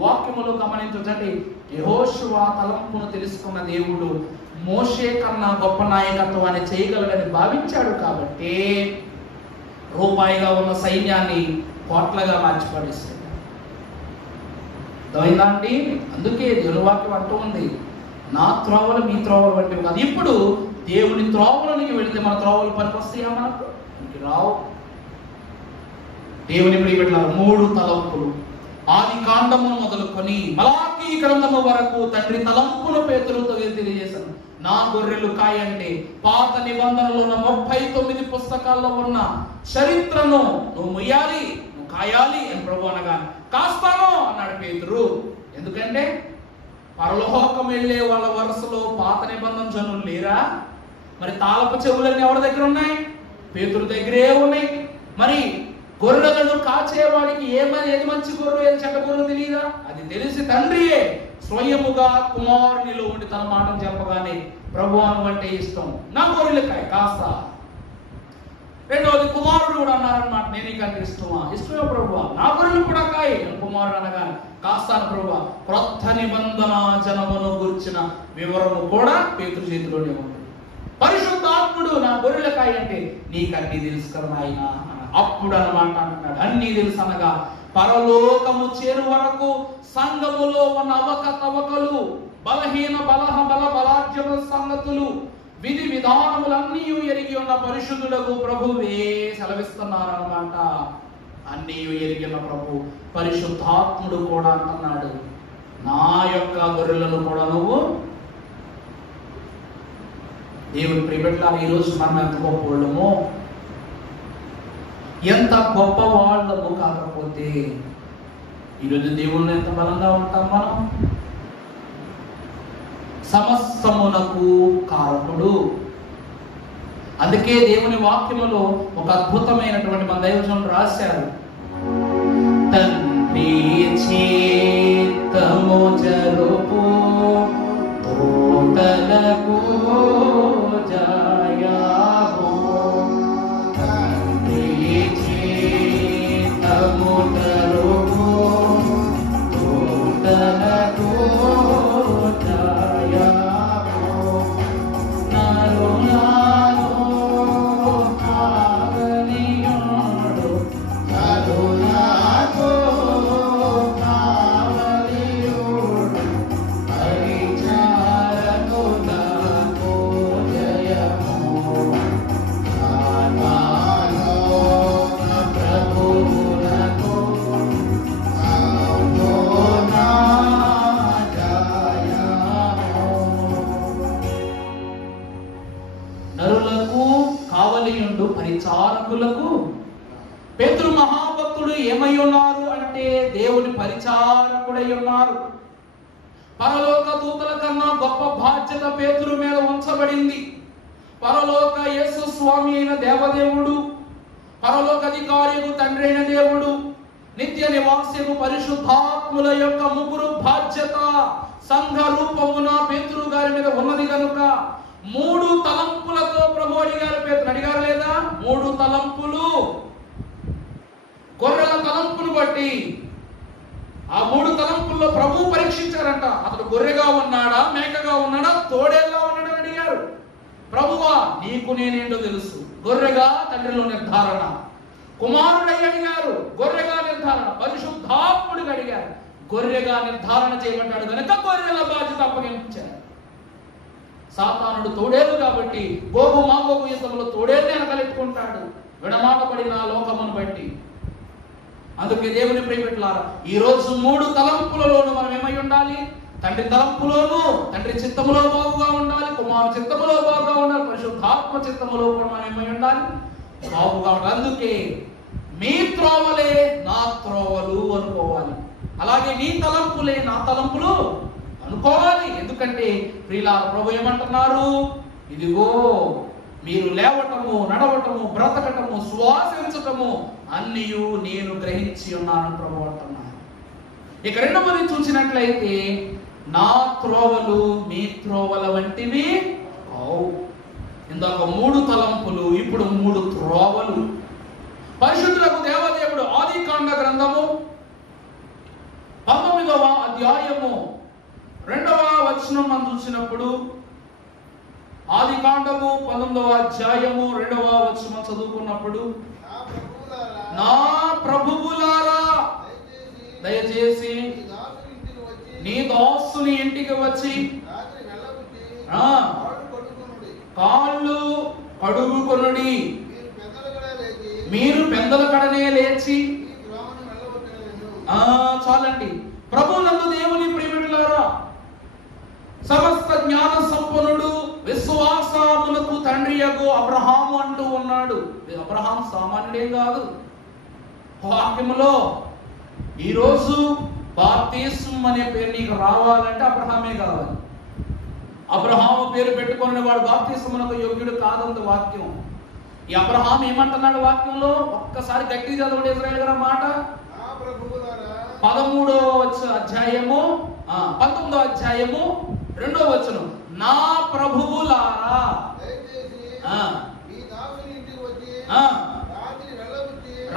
వాక్యములో గమనించండి. యెహోషువ తలంపును తెలుసుకున్న దేవుడు మోషే కన్నా గొప్ప నాయకత్వాన్ని చేయగలడని భావించాడు. కాబట్టి రూపాయిగా ఉన్న సైన్యాన్ని కోట్లగా మార్చిపడేశాడు. అర్థమైందా అండి? అందుకే దేవుని వాక్యం అంటూ ఉంది, నా త్రోవలు మీ త్రోవలు వంటివి కాదు. ఇప్పుడు దేవుని త్రోవలనికి వెళితే మన త్రోవలు పనికొస్తాయా? మనకు రావు. దేవుని ప్రియబిడ్డల 3 తలంపులు ఆది కాండము మొదలుకొని మలాకీ గ్రంథము వరకు తండ్రి తలంపును పేతురుతో తెలియజేశాను. నా గొర్రెలు కాయండి. పాత నిబంధనలో ఉన్న 39 పుస్తకాల్లో ఉన్న చరిత్రను నువ్వు ముయ్యాలి, నువ్వు కాయాలి అని ప్రభు అనగా కాస్తాను అన్నాడు పేతురు. ఎందుకంటే పరలోకం వెళ్ళే వాళ్ళ వరుసలో పాత నిబంధన జనులు లేరా? మరి తాళపు చెవులన్నీ ఎవరి దగ్గర ఉన్నాయి? పేతురు దగ్గరే ఉన్నాయి. మరి గొర్రెలను కాచేవాడికి ఏది మంచి గొర్రె ఏది చెడ్డ గొర్రె తెలియదా? అది తెలిసి తండ్రియే స్వయముగా కుమారునిలో ఉండి తన మాటను చెప్పగానే ప్రభువాను అంటే ఇష్టం, నా గొర్రెలకాయ కాస్త. రెండవది కుమారుడు కూడా అన్నారన్నమాట, నేను నీకంటే ఇష్టమే ప్రభువా, నా గొర్రెలు కూడా కాయ. కుమారుడు అనగానే కాస్తాను ప్రభువా. క్రొత్త నిబంధన జనమును గురించిన వివరము కూడా పేతురు చేతిలోనే ఉంది. పరిశుద్ధాత్ముడు నా గొర్రెలకాయ అంటే నీకన్నీ తెలుసు కదా ఆయన. అప్పుడు అన్నమాట అంటున్నాడు, అన్నీ తెలుసు అనగా పరలోకము చేరు వరకు సంఘములో ఉన్న అవకతవకలు, బలహీన బలార్జన సంగతులు, విధి విధానములన్నీ ఎరిగి ఉన్న పరిశుద్ధులకు ప్రభువే సెలవిస్తున్నారన్నమాట. అన్నీ ఎరిగిన ప్రభు పరిశుద్ధాత్ముడు కూడా అంటున్నాడు, నా యొక్క గొర్రెలను కూడా నువ్వు. దేవుని ప్రియబిడ్డలారా, ఈరోజు మనం ఎంత గొప్ప వాళ్ళమో, ఎంత గొప్ప వాళ్ళము కాకపోతే ఈరోజు దేవుళ్ళు ఎంత బలంగా ఉంటాం మనం. సమస్తమునకు కారకుడు, అందుకే దేవుని వాక్యములో ఒక అద్భుతమైనటువంటి మన దైవజనులు రాశారు, తండ్రి చిత్తము జరుపు తోటలకు జాయాము, తండ్రి చిత్తము జరుపు తోటలకు జాయాము, నరులారో కావలియుడు, నరులారో కావలియుడు, పరిచారకులకు జయము, నాలో ప్రభువులకు నా జయము. నరులకు కావలియుండు, పరిచారకులకు. పేతురు మహాభక్తుడు ఏమై ఉన్నారు అంటే దేవుని పరిచారకుడై ఉన్నారు. పరలోక దూతల కన్నా గొప్ప బాధ్యత పేతురు మీద ఉంచబడింది. పరలోక యేసు స్వామి అయిన దేవదేవుడు, పరలోక అధికారియకు తండ్రి అయిన దేవుడు, నిత్య నివాసము పరిశుద్ధాత్ముల యొక్క ముగ్గురు బాధ్యత సంఘ రూపమున పేతురు గారి మీద ఉన్నది కనుక 3 తలంపులతో ప్రభు అడిగారు. పేతురు అడిగారు లేదా? 3 తలంపులు, గొర్రెల తలంపులు బట్టి ఆ 3 తలంపుల్లో ప్రభు పరీక్షించారంట. అతడు గొర్రెగా ఉన్నాడా, మేకగా ఉన్నాడా, తోడేలా ఉన్నాడని అడిగారు. ప్రభువా నీకు నేనేంటో తెలుసు. గొర్రెగా తండ్రిలో నిర్ధారణ, కుమారుడై అడిగారు, గొర్రెగా నిర్ధారణ, పరిశుద్ధాత్ముడిగా అడిగారు, గొర్రెగా నిర్ధారణ చేయబడ్డాడు కనుక గొర్రెల బాధ్యత అప్పగించారు. సాతానుడు తోడేలు కాబట్టి గోగు మాగోగు యుద్ధంలో తోడేలు వెనకలెట్టుకుంటాడు, విడమాట పడిన లోకమును బట్టి. అందుకే దేవుని ప్రియపెట్టలారా, ఈ రోజు 3 తలంపులలోనూ మనం ఏమై ఉండాలి? తండ్రి తలంపులోను, తండ్రి చిత్తములో బాగుగా ఉండాలి, కుమారు చిత్తములో బాగుగా ఉండాలి, పరిశుద్ధాత్మ చిత్తములో కూడా మనం ఏమై ఉండాలి? బాగుగా ఉండాలి. అందుకే మీ త్రోవలే నా త్రోవలు అనుకోవాలి, అలాగే నీ తలంపులే నా తలంపులు అనుకోవాలి. ఎందుకంటే ప్రియులారా, ప్రభు ఏమంటున్నారు? ఇదిగో మీరు లేవటము, నడవటము, బ్రతకటము, శ్వాసించటము అన్నియు నేను గ్రహించి ఉన్నాను ప్రభు అంటున్నారు. ఇక రెండవది చూసినట్లయితే, నా త్రోవలు మీ త్రోవల వంటివి కావు. ఇందాక 3 తలంపులు, ఇప్పుడు 3 త్రోవలు. పరిశుద్ధులకు దేవదేవుడు ఆదికాండ గ్రంథము 19వ అధ్యాయము 2వ వచనం మనం చూసినప్పుడు, ఆదికాండము 19వ అధ్యాయము 2వ వచనం చదువుకున్నప్పుడు, నా ప్రభువులారా దయచేసి నీ దాసుని ఇంటికి వచ్చి కాళ్ళు కడుగుకొనుడి, మీరు పెందల కడనే లేచి. చాలండి. ప్రభువునందు దేవుని ప్రియమిటులారా, సమస్త జ్ఞాన సంపన్నుడు, విశ్వాసములకు తండ్రియగు అబ్రహాము అంటూ ఉన్నాడు. అబ్రహాం సామాన్యుడేం కాదు. వాక్యములో ఈరోజు బాప్తిస్మం అనే పేరు నీకు రావాలంటే అబ్రహామే కావాలి. అబ్రహాము పేరు పెట్టుకున్న వాడు బాప్తిస్మమునకు యోగ్యుడు కాదంది వాక్యం. ఈ అబ్రహాం ఏమంటున్నాడు వాక్యంలో? ఒక్కసారి గట్టి చదవండి ఇశ్రాయేలు గారి మాట. 13వ అధ్యాయము 19వ అధ్యాయము 2వ వచనం, నా ప్రభువులారా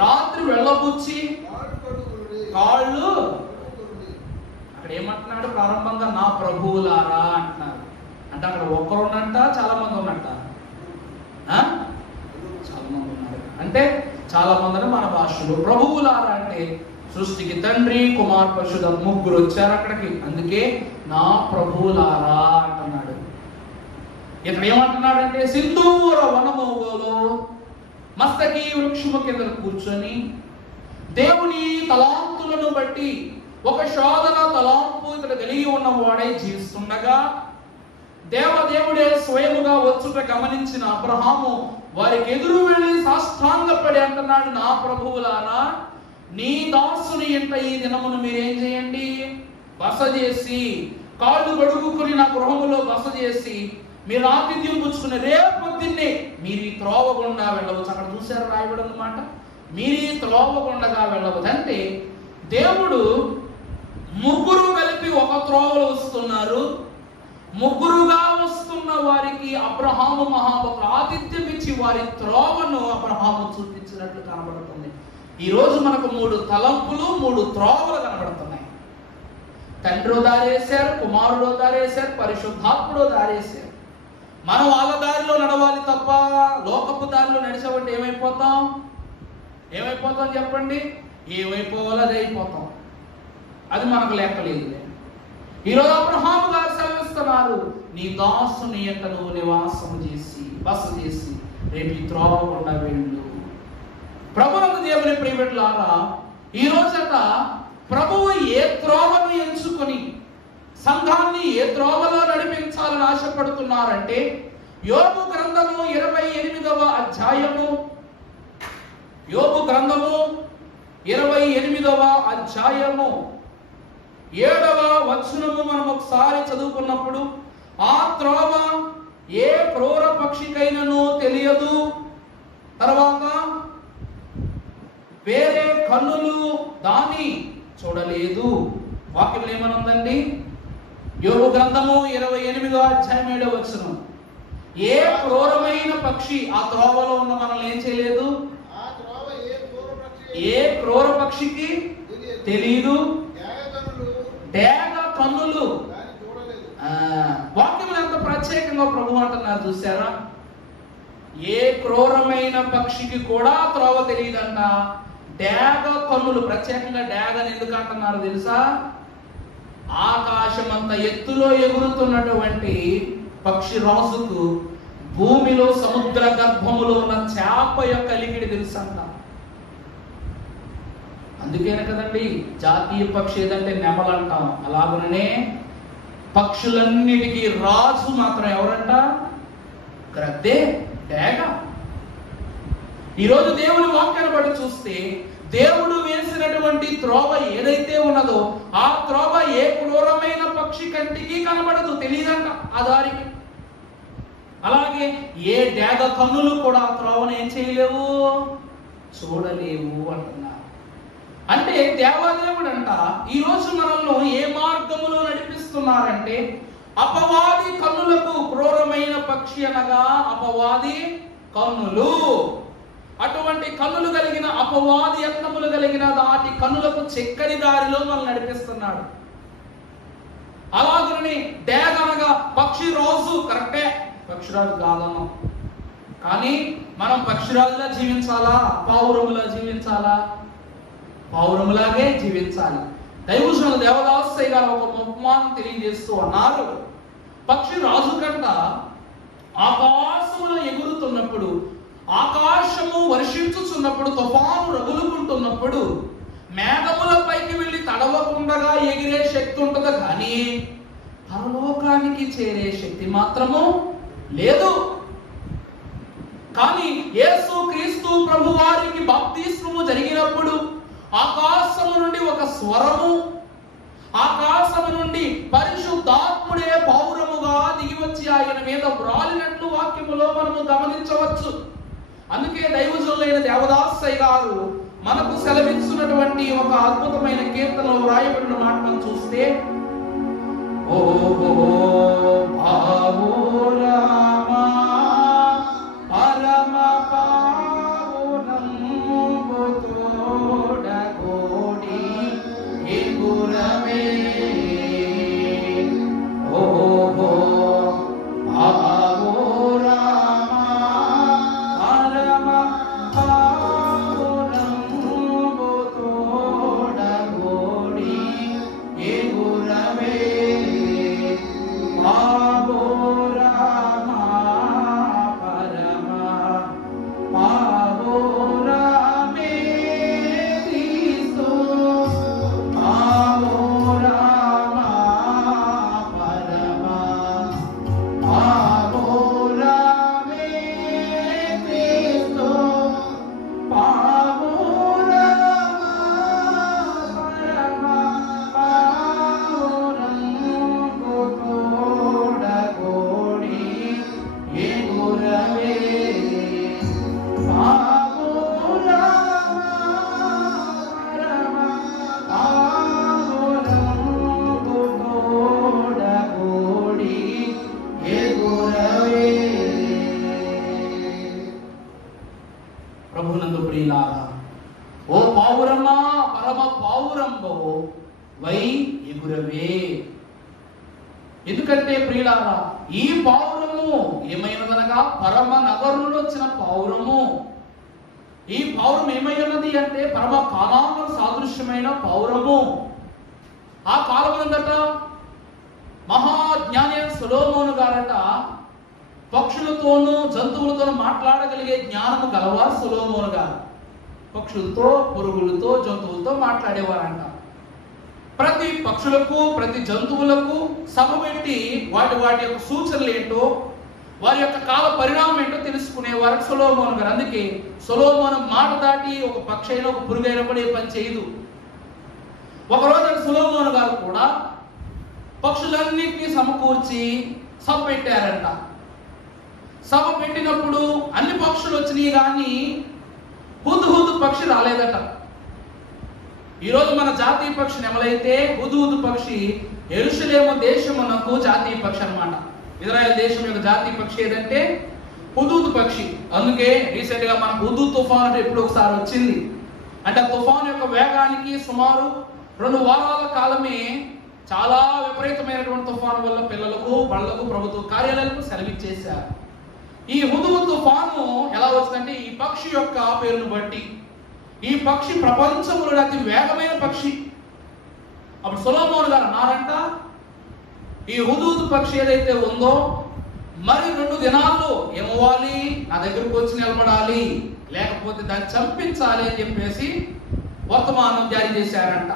రాత్రి వెళ్ళబుచ్చి కాళ్ళు. అక్కడ ఏమంటున్నాడు? ప్రారంభంగా నా ప్రభువులారా అంటున్నారు. అంటే అక్కడ ఒక్కరున్నంట, చాలా మంది ఉన్నట్ట? చాలా మంది ఉన్నారు. అంటే చాలా మంది మన భాషలో ప్రభువులారా అంటే సృష్టికి తండ్రి, కుమార్, పరిశుద్ధ ముగ్గురు వచ్చారు అక్కడికి. అందుకే నా ప్రభువులారా అంటున్నాడు. ఇక్కడ ఏమంటున్నాడంటే, సింధూర వనమోగోలో మస్తకి వృక్షము కింద కూర్చొని దేవుని తలాంతులను బట్టి ఒక శోధన తలాంపు ఇతడు కలిగి ఉన్నవాడై జీవిస్తుండగా దేవదేవుడే స్వయముగా వచ్చుట గమనించిన అబ్రహాము వారికి ఎదురు వెళ్ళి సాష్టాంగపడి అంటున్నాడు, నా ప్రభువులారా నీ దాసుని ఇంట ఈ దినమును మీరేం చేయండి? బస చేసి, కాళ్ళు గడుగుకుని నా గృహములో బస చేసి మీరు ఆతిథ్యం పుచ్చుకునే రేపు పొద్దున్నే మీరు ఈ త్రోవ గుండా వెళ్ళవచ్చు. అక్కడ చూసారు రాయబడి అన్నమాట, మీరు ఈ త్రోవ గుండగా వెళ్ళవచ్చు. అంటే దేవుడు ముగ్గురు కలిపి ఒక త్రోవలో వస్తున్నారు. ముగ్గురుగా వస్తున్న వారికి అబ్రహాము మహాభక్తుడు ఆతిథ్యం ఇచ్చి వారి త్రోవను అబ్రహాము చూపించినట్లు కనబడుతుంది. ఈ రోజు మనకు 3 తలంపులు 3 త్రోవలు కనబడుతున్నాయి. తండ్రి దారేశారు, కుమారుడు దారేశారు, పరిశుద్ధాత్ముడు దారేశారు. మనం వాళ్ళ దారిలో నడవాలి తప్ప లోకపు దారిలో నడిచామంటే ఏమైపోతాం చెప్పండి? ఏమైపోవాలో అది అయిపోతాం. అది మనకు లెక్కలేదు. ఈరోజు అబ్రహాము గారు సెలవిస్తున్నారు, నీ దాసుని ఎంట నువ్వు నివాసం చేసి బస చేసి రేపు ఈ త్రోవ గుండా వెళ్ళు. ప్రభువునందు దేవుని ప్రియబిడ్డలారా, ఈ రోజట ప్రభువు ఏ త్రోవను ఎంచుకొని సంఘాన్ని ఏ త్రోవలో నడిపించాలని ఆశపడుతున్నారంటే, యోబు గ్రంథము 28వ అధ్యాయము 7వ వచనము మనం ఒకసారి చదువుకున్నప్పుడు, ఆ త్రోవ ఏ క్రూర పక్షికైనను తెలియదు, తర్వాత వేరే కన్నులు దాన్ని చూడలేదు. వాక్యం ఏమనుందండి? యోబు గ్రంథము 28వ అధ్యాయం 7వ వచనం, ఏ క్రూరమైన పక్షి ఆ త్రోవలో ఉన్న మనల్ని ఏం చేయలేదు? ఏ క్రూర పక్షికి తెలియదు, డేగ కన్నులు. వాక్యం ఎంత ప్రత్యేకంగా ప్రభు అంటున్నారు చూసారా? ఏ క్రూరమైన పక్షికి కూడా త్రోవ తెలియదంట. డేగ కన్నులు, ప్రత్యేకంగా డేగని ఎందుకు అంటున్నారు తెలుసా? ఆకాశం అంత ఎత్తులో ఎగురుతున్నటువంటి పక్షి రాజుకు భూమిలో సముద్ర గర్భములో ఉన్న చేప యొక్క అలికిడి తెలుసంట. అందుకేనే కదండి జాతీయ పక్షి ఏదంటే నెమలు అంటాం. అలాగనే పక్షులన్నిటికీ రాజు మాత్రం ఎవరంట? గ్రద్దే, డేగ. ఈరోజు దేవుని వాక్యాన్ని బట్టి చూస్తే దేవుడు వేసినటువంటి త్రోవ ఏదైతే ఉన్నదో ఆ త్రోవ ఏ క్రూరమైన పక్షి కంటికి కనబడదు, తెలియదంట ఆ దారికి. అలాగే ఏ డేగ కన్నులు కూడా ఆ త్రోవను ఏం చేయలేవు, చూడలేవు అంటున్నారు. అంటే దేవాదేవుడు అంట ఈ రోజు మనల్ని ఏ మార్గములో నడిపిస్తున్నారంటే, అపవాది కన్నులకు క్రూరమైన పక్షి అనగా అపవాది కన్నులు. అటువంటి కన్నులు కలిగిన అపవాది యత్నములు కలిగిన దాటి కన్నులకు చక్కని దారిలో మనల్ని నడిపిస్తున్నాడు. అలాగని డేగ అనగా పక్షి రోజు కరెక్టే, పక్షిరాజు కాదన్నాం. కానీ మనం పక్షిరాజులా జీవించాలా, పావురములా జీవించాలా? పావురములాగే జీవించాలి. దైవజనులు దేవదాసయ్య గారు ఒక ఉపమానం తెలియజేస్తూ అన్నారు, పక్షి రాజు కంట ఆకాశములో ఎగురుతున్నప్పుడు, ఆకాశము వర్షించుచున్నప్పుడు, తుఫాను రగులుకుంటున్నప్పుడు మేఘముల పైకి వెళ్ళి తడవకుండా ఎగిరే శక్తి ఉంటది, కానీ పరలోకానికి చేరే శక్తి మాత్రము లేదు. కానీ యేసు క్రీస్తు ప్రభు వారికి బాప్తిస్మము జరిగినప్పుడు ఆకాశము నుండి ఒక స్వరము, ఆకాశము నుండి పరిశుద్ధాత్ముడే పౌరముగా దిగి వచ్చి ఆయన మీద వ్రాలినట్లు వాక్యములో మనము గమనించవచ్చు. అందుకే దైవజనులైన దేవదాసయ్య గారు మనకు సెలవిస్తున్నటువంటి ఒక అద్భుతమైన కీర్తనలో వ్రాయబడిన మాటను చూస్తే, ఓ పావురమా పరమ పావురముతో పావురంబో వై ఎగురవే. ఎందుకంటే ప్రియులారా, ఈ పావురము ఏమైనదనగా పరమ నగరు నుండి వచ్చిన పావురము. ఈ పావురం ఏమైనది అంటే పరమ కాలాన సాదృశ్యమైన పావురము. ఆ కాలమునందట మహాజ్ఞాని సొలొమోను గారట పక్షులతోనూ జంతువులతోనూ మాట్లాడగలిగే జ్ఞానము గలవారు సొలొమోను గారు. పక్షులతో, పురుగులతో, జంతువులతో మాట్లాడేవారంట. ప్రతి పక్షులకు, ప్రతి జంతువులకు సభ పెట్టి వాటి యొక్క సూచనలు ఏంటో, వారి యొక్క కాల పరిణామం ఏంటో తెలుసుకునేవారు సొలొమోను గారు. అందుకే సొలొమోను మాట దాటి ఒక పక్షి అయినా ఒక పురుగైనా కూడా ఏ పని చేయదు. ఒకరోజు సొలొమోను గారు కూడా పక్షులన్నింటినీ సమకూర్చి సభ పెట్టారంట. సభ పెట్టినప్పుడు అన్ని పక్షులు వచ్చినాయి, కానీ హుద్హుద్ పక్షి రాలేదట. ఈరోజు మన జాతీయ పక్షి నెమలైతే హుద్హుద్ పక్షి యెరూషలేము దేశమునకు జాతీయ పక్షి అన్నమాట. ఇజ్రాయెల్ దేశం యొక్క జాతీయ పక్షి ఏదంటే హుద్హుద్ పక్షి. అందుకే రీసెంట్ గా మనకు హుద్హుద్ తుఫాను ఎప్పుడు ఒకసారి వచ్చింది. అంటే ఆ తుఫాను యొక్క వేగానికి సుమారు 2 వారాల కాలమే చాలా విపరీతమైనటువంటి తుఫాను వల్ల పిల్లలకు, బళ్లకు, ప్రభుత్వ కార్యాలయాలకు సెలవిచ్చేశారు. ఈ హుద్హుద్ తుఫాను ఎలా వచ్చిందంటే ఈ పక్షి యొక్క పేరును బట్టి ఈ పక్షి ప్రపంచంలో అతి వేగమైన పక్షి. అప్పుడు సొలొమోను గారు అన్నారంట, ఈ హుద్హుద్ పక్షి ఏదైతే ఉందో మరి 2 దినాల్లో ఏమవ్వాలి, నా దగ్గరకు వచ్చి నిలబడాలి, లేకపోతే దాన్ని చంపించాలి అని చెప్పేసి వర్తమానం జారీ చేశారంట.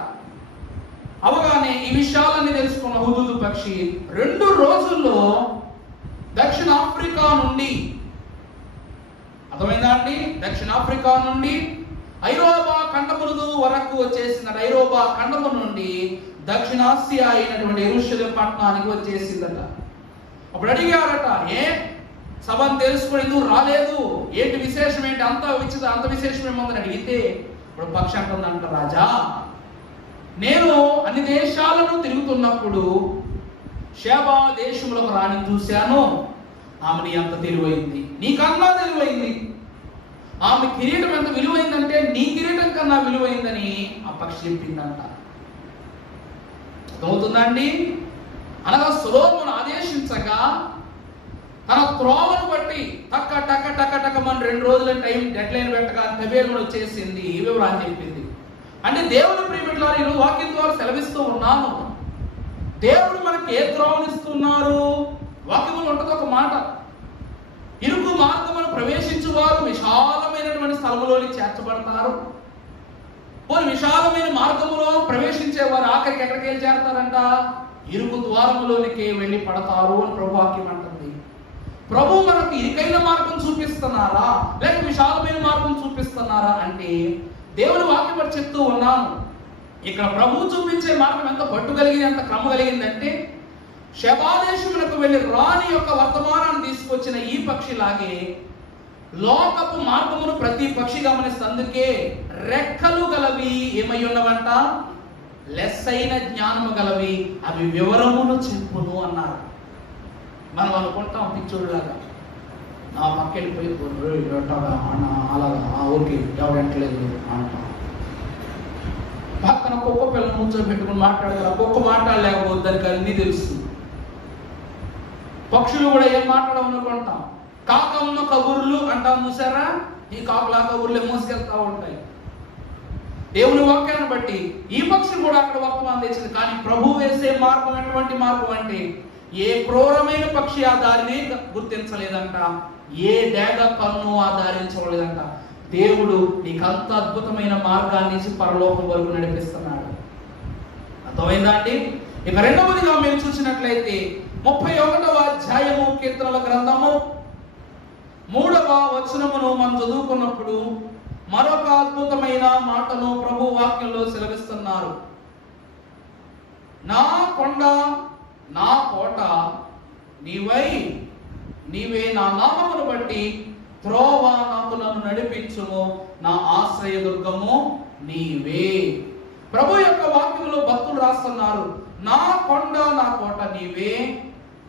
అవగానే ఈ విషయాలన్నీ తెలుసుకున్న హుద్హుద్ పక్షి 2 రోజుల్లో దక్షిణాఫ్రికా నుండి, అర్థమైందా అండి, దక్షిణాఫ్రికా నుండి ఐరోపా ఖండములు వరకు వచ్చేసిందట. ఐరోపా ఖండము నుండి దక్షిణాసియా అయినటువంటి యెరూషలేము పట్టణానికి వచ్చేసిందట. అప్పుడు అడిగారట, ఏ సభను తెలుసుకుని ఎందుకు రాలేదు, ఏంటి విశేషం, ఏంటి అంత విశేషం ఏముందని అడిగితే ఇప్పుడు పక్షి అంటుందంట, రాజా నేను అన్ని దేశాలను తిరుగుతున్నప్పుడు షేబా దేశంలో ఒక రాణిని చూశాను. ఆమె నీ అంత తెలివైంది, నీకన్నా తెలివైంది. ఆమె కిరీటం ఎంత విలువైందంటే నీ కిరీటం కన్నా విలువైందని ఆ పక్షి చెప్పిందంట. అర్థమవుతుందండి? అనగా సొలొమోను ఆదేశించగా తన త్రోవను బట్టి టక్క టక్క టక్క టక్క మన 2 రోజుల టైం డెడ్ లైన్ పెట్టగా తబేలు వచ్చేసింది, ఈ వివరాన్ని చెప్పింది. అంటే దేవుని ప్రియమిట్లారా, ఈరోజు వాక్యం ద్వారా సెలవిస్తూ ఉన్నాను, దేవుడు మనకి ఏ త్రోవనిస్తున్నారు? వాక్యములో ఉంటుంది ఒక మాట, ఇరుకు మార్గమును ప్రవేశించువారు విశాలమైనటువంటి స్థలములోని చేర్చబడతారు. విశాలమైన మార్గములో ప్రవేశించేవారు ఆఖరికి ఎక్కడికి వెళ్ళి చేరతారంట? ఇరుకు ద్వారములోనికి వెళ్ళి పడతారు అని ప్రభు వాక్యం అంటుంది. ప్రభు మనకు ఇరుకైన మార్గం చూపిస్తున్నారా లేక విశాలమైన మార్గం చూపిస్తున్నారా అంటే దేవుని వాక్యం చెప్తూ ఉన్నాను. ఇక్కడ ప్రభు చూపించే మార్గం ఎంత పట్టు కలిగింది, ఎంత క్రమ కలిగిందంటే శబాదేశమునకు వెళ్ళి రాణి యొక్క వర్తమానాన్ని తీసుకొచ్చిన ఈ పక్షిలాగే లోకపు మార్గమును ప్రతి పక్షి గమనిస్తందుకే రెక్కలు గలవి ఏమై ఉన్నవంట, లెస్సైన జ్ఞానము గలవి, అవి వివరమును చెప్పును అన్నారు. మనం అనుకుంటాం పిచ్చోళ్ళలాగా, నా పక్కెళ్ళిపోయి అలాగా ఓకే ఎవరంటలేదు అంటాం. పక్కన కుక్క పిల్లలు కూర్చోబెట్టుకుని మాట్లాడగల, కుక్క మాట్లాడలేకపోతే దానికి అన్నీ తెలుసు. పక్షులు కూడా ఏం మాట్లాడమనుకుంటాం, కాకమ్మ కబుర్లు అంటాం చూసారా, ఈ కాకులా కబుర్లు మోసుకెళ్తా ఉంటాయి. దేవుని వాక్యాన్ని బట్టి ఈ పక్షులు కూడా అక్కడ వర్తమానం తెచ్చింది. కానీ ప్రభు వేసే మార్గం ఎటువంటి మార్గం అంటే ఏ క్రూరమైన పక్షి ఆ దారిని గుర్తించలేదంట, ఏ డేగ కన్ను ఆ దారిని చూడలేదంట. దేవుడు నీకు అంత అద్భుతమైన మార్గాన్ని పరలోకం వరకు నడిపిస్తున్నాడు. అర్థమైందా అండి? ఇక రెండవదిగా మీరు చూసినట్లయితే 31వ అధ్యాయము కీర్తనల గ్రంథము 3వ వచనమును మనం చదువుకున్నప్పుడు మరొక అద్భుతమైన మాటను ప్రభు వాక్యంలో సెలవిస్తున్నారు. నా కొండ నా కోట నీవే నా నామమును బట్టి త్రోవ నాకు నన్ను నడిపించుము, నా ఆశ్రయ దుర్గము నీవే. ప్రభు యొక్క వాక్యంలో భక్తులు రాస్తున్నారు, నా కొండ నా కోట నీవే,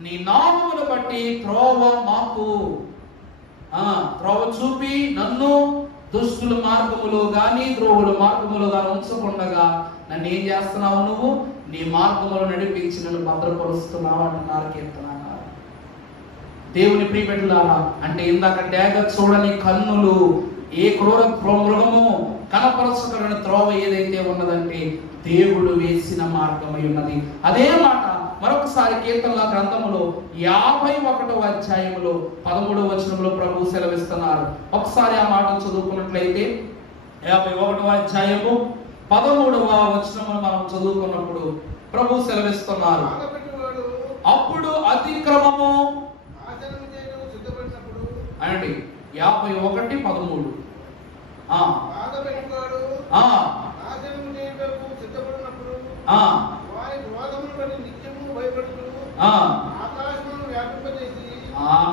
నీ నామమును బట్టి త్రోవ మాకు, త్రోవ చూపి నన్ను దుష్టుల మార్గములో గాని ద్రోహుల మార్గములో గాని ఉంచకుండగా నన్ను ఏం చేస్తున్నావు? నువ్వు నీ మార్గంలో నడిపించి నన్ను భద్రపరుస్తున్నావు అంటున్నారు కీర్తనకారుడు. దేవుని ప్రియబిడ్డలారా, అంటే ఇందాక డేగ చూడని కన్నులు, ఏ క్రూర మృగము కనపరచగలని త్రోవ ఏదైతే ఉన్నదంటే దేవుడు వేసిన మార్గమై ఉన్నది. అదే మాట మరొకసారి కీర్తనల గ్రంథములో 51వ అధ్యాయములో 13వ వచనంలో ప్రభు సెలవిస్తున్నారు. ఒకసారి ఆ మాట చదువుకున్నట్లయితే 51వ అధ్యాయము 13వ వచనమును మనం చదువుకున్నప్పుడు ప్రభు సెలవిస్తున్నారు, అప్పుడు అతిక్రమము అనండి 51:13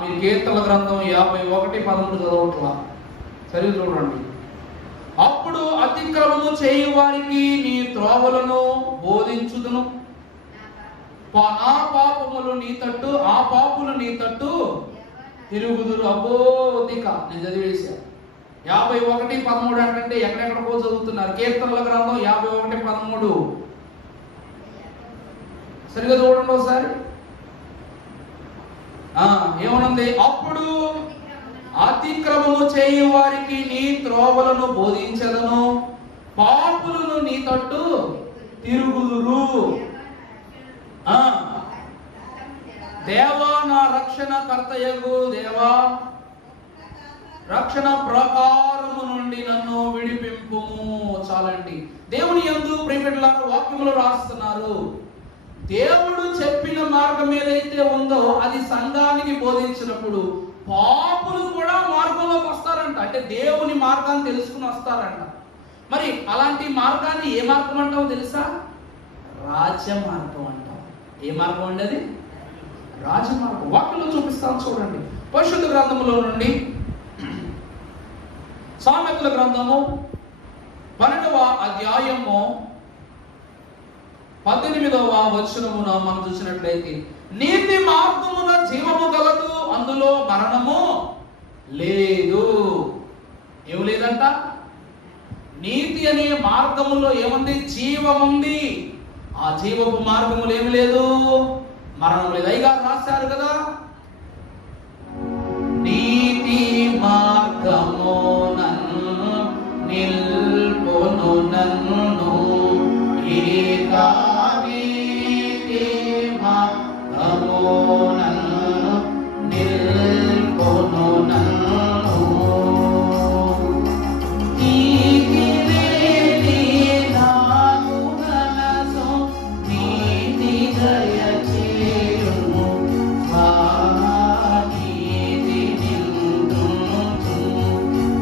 మీరు కీర్తనల గ్రంథం 51:13 చదవట్లా, సరిగ్గా చూడండి. అప్పుడు అతిక్రమము చేయు వారికి నీ త్రోవలను బోధించుదును, ఆ పాపములు నీ తట్టు, ఆ పాపులు నీ తట్టు తిరుగుదురు. అబోధిక నేను చదివేశా. 51:13 అంటే ఎక్కడెక్కడికో చదువుతున్నారు. కీర్తనల గ్రంథం 51:13 సరిగా చూడండి ఒకసారి. ఏమనుంది? అప్పుడు అతిక్రమము చేయు వారికి నీ త్రోవలను బోధించదను, పాపులను నీ తట్టు తిరుగుదురు. దేవా నా రక్షణ కర్తయగు దేవా, రక్షణ ప్రకారము నుండి నన్ను విడిపింపుము. చాలండి. దేవుని యందు ప్రియబిడ్డలారా వాక్యములు రాస్తున్నారు, దేవుడు చెప్పిన మార్గం ఏదైతే ఉందో అది సంఘానికి బోధించినప్పుడు పాపులు కూడా మార్గంలోకి వస్తారంట. అంటే దేవుని మార్గాన్ని తెలుసుకుని వస్తారంట. మరి అలాంటి మార్గాన్ని ఏ మార్గం అంటావో తెలుసా? రాజ్య మార్గం అంటాం. ఏ మార్గం అండి అది? రాజమార్గం. వాక్యంలో చూపిస్తాను చూడండి. పరిశుద్ధ గ్రంథములో నుండి సామెతల గ్రంథము 12వ అధ్యాయము 18వ వచనమున మనం చూసినట్లయితే, నీతి మార్గమున జీవము గలదు, అందులో మరణము లేదు. ఏం లేదంట? నీతి అనే మార్గములో ఏముంది? జీవం ఉంది. ఆ జీవపు మార్గములు ఏమి లేదు, మరణం లేదు. అయ్యగా రాశారు కదా, నీతి మార్గము నన్ను నిల్పొను, నన్ను ఏకా నీతి మార్గము నన్ను నిల్పొను, నన్ను నీతి లేని నాకు మనసు నీతి దయచేయును, స్వానీతి నిందును,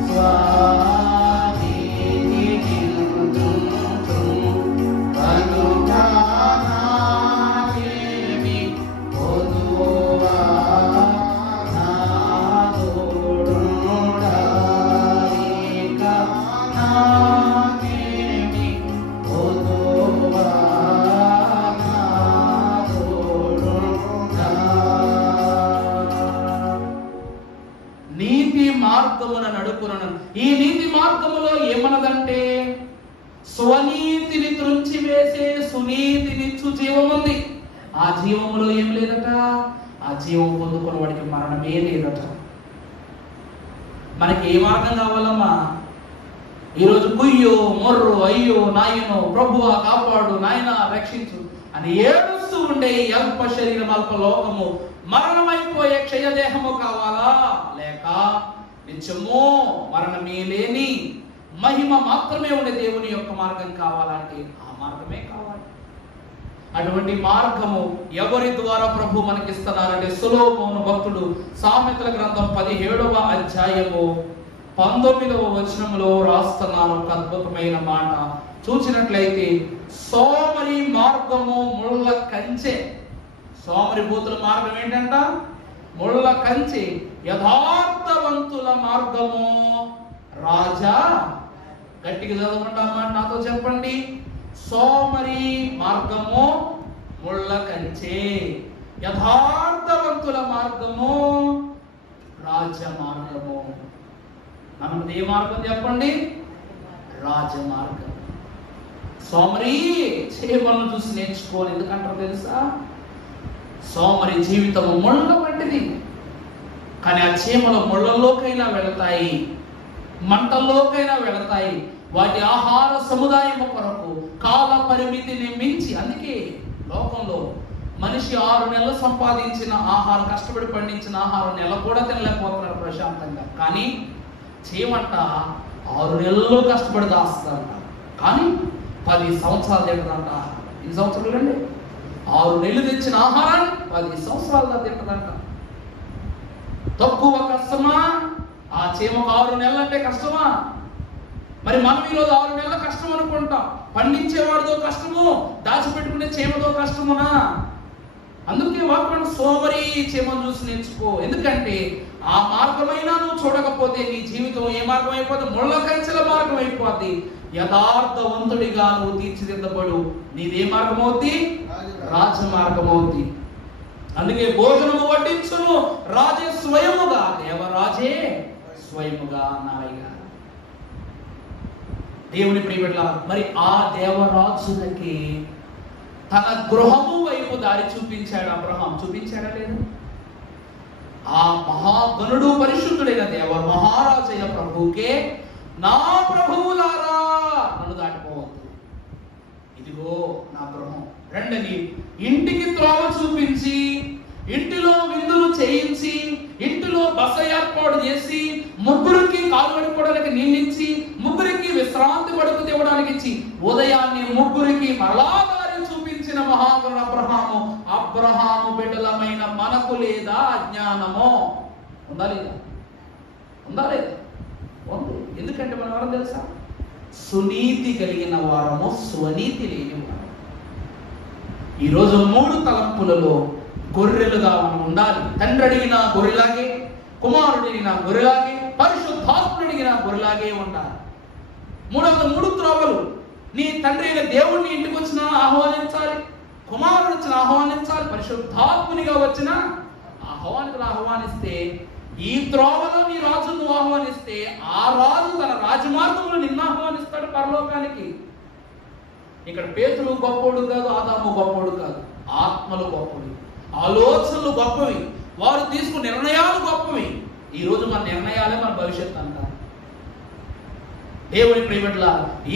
స్వానీతి నిందును, కనుక నాకేమి పొదువా, నా తోడుండా ఇక నాకేమి పొదువా, నా తోడుండా. నీతి మార్గమున నడుపునను. ఈ నీతి మార్గములో ఏమన్నదంటే స్వనీతిని త్రుంచి వేసే సునీతినిచ్చు జీవం ఉంది. ఆ జీవములో ఏం లేదట? ఆ జీవం పొందుకున్న వాడికి మరణమే లేదట. మనకి ఏ మార్గం కావాలమ్మా? ఈరోజు కుయ్యో మొర్రు అయ్యో నాయనో ప్రభువా కాపాడు, నాయన రక్షించు అని ఏడుస్తూ ఉండే ఈ అల్ప శరీరం, అల్ప లోకము, మరణమైపోయే క్షయదేహము కావాలా? లేక నిత్యము మరణమే లేని మహిమ మాత్రమే ఉండే దేవుని యొక్క మార్గం కావాలంటే ఆ మార్గమే కావాలి. అటువంటి మార్గము ఎవరి ద్వారా ప్రభు మనకిస్తున్నారంటే సొలొమోను భక్తుడు సామెతల గ్రంథం 17వ అధ్యాయము 19వ వచనములో రాస్తున్నారు ఒక అద్భుతమైన మాట. చూసినట్లయితే సోమరి మార్గము ముళ్ళ కంచె. సోమరి భూతుల మార్గం ఏంటంట? ముళ్ళ కంచె. యథార్థవంతుల మార్గము రాజా. గట్టిగా చదవమంటామా? నాతో చెప్పండి. సోమరి మార్గము ముళ్ళ కంచె, యథార్థవంతుల మార్గము రాజ మార్గము. మనది ఏ మార్గం చెప్పండి? రాజ మార్గం. సోమరి చీమలను చూసి నేర్చుకోని ఎందుకంటారు తెలుసా? సోమరి జీవితం ముళ్ళ వంటిది, కానీ ఆ చీమలు ముళ్ళల్లోకైనా వెళతాయి, మంటల్లోకైనా వెళతాయి. వాటి ఆహార సముదాయం కొరకు కాల పరిమితిని మించి. అందుకే లోకంలో మనిషి 6 నెలలు సంపాదించిన ఆహారం, కష్టపడి పండించిన ఆహారం నెల కూడా తినలేకపోతున్నాడు ప్రశాంతంగా. కానీ చీమంట 6 నెలలు కష్టపడి దాస్తుందంట, కానీ 10 సంవత్సరాలు తింటదంట. ఎన్ని సంవత్సరాలు అండి? 6 నెలలు తెచ్చిన ఆహారాన్ని 10 సంవత్సరాలుగా తింటదంట. తక్కువ కష్టమా? ఆ చీమకు 6 నెలలు అంటే కష్టమా? మరి మనం ఈరోజు 6 నెలల కష్టం అనుకుంటాం. పండించేవాడితో కష్టము, దాచిపెట్టుకునే చీమతో కష్టమునా? అందుకే వాక్యం సోమరి చీమను చూసి నేర్చుకో. ఎందుకంటే ఆ మార్గమైనా నువ్వు చూడకపోతే నీ జీవితం ఏ మార్గం అయిపోతుంది? ముళ్ళ కంచెల మార్గం అయిపోద్ది. యథార్థవంతుడిగా నువ్వు తీర్చిదిద్దబడు. నీదే మార్గం అవుద్ది? రాజమార్గం అవుద్ది. అందుకే భోజనము వడ్డించును రాజే స్వయముగా, దేవరాజే స్వయముగా అన్నారయ్యా. దేవుని ప్రియబిడ్డల, మరి ఆ దేవరాజులకి తన గృహము వైపు దారి చూపించాడు అబ్రహాం. చూపించాడా లేదు? ఆ మహాగణుడు పరిశుద్ధుడైన దేవ మహారాజు అయిన ప్రభువుకే, నా ప్రభువులారా నన్ను దాటిపోవద్దు, ఇదిగో నా గృహం రండని ఇంటికి త్రోవ చూపించి, ఇంటిలో విందులు చేయించి, ఇంటిలో బస ఏర్పాటు చేసి, ముగ్గురికి కాలు కడుక్కోవడానికి నీళ్ళిచ్చి, ముగ్గురికి విశ్రాంతి పడుకు తేవడానికి ఇచ్చి, ఉదయాన్నే ముగ్గురికి మరలా దారి చూపించిన మహాగణుడు అబ్రహాము. అబ్రహాము బిడ్డలమైన మనకు లేదా అజ్ఞానమో? ఉందా లేదా? ఉందా లేదా? ఉంది. ఎందుకంటే మనం ఎవరో తెలుసా? సునీతి కలిగిన వారము, స్వనీతి లేని వారము. ఈరోజు 3 తలంపులలో గొర్రెలుగా మనం ఉండాలి. తండ్రి అడిగిన గొర్రెలాగే, కుమారుడు అడిగిన గొర్రెలాగే, పరిశుద్ధాత్ముడు అడిగిన గొర్రెలాగే ఉండాలి. 3 త్రోవలు. నీ తండ్రి అయిన దేవుడిని ఇంటికి వచ్చినా ఆహ్వానించాలి, కుమారుడు వచ్చిన ఆహ్వానించాలి, పరిశుద్ధాత్మునిగా వచ్చిన ఆహ్వానిస్తే, ఈ త్రోవలో నీ రాజు నువ్వు ఆహ్వానిస్తే, ఆ రాజు తన రాజమార్గంలో నిన్ను ఆహ్వానిస్తాడు పరలోకానికి. ఇక్కడ పేతురు గొప్పోడు కాదు, ఆదాము గొప్పోడు కాదు, ఆత్మలు గొప్పవి, ఆలోచనలు గొప్పవి, వారు తీసుకున్న నిర్ణయాలు గొప్పవి. ఈరోజు మన నిర్ణయాలే మన భవిష్యత్తు అంటారు. దేవుని ప్రియబిడ్డల,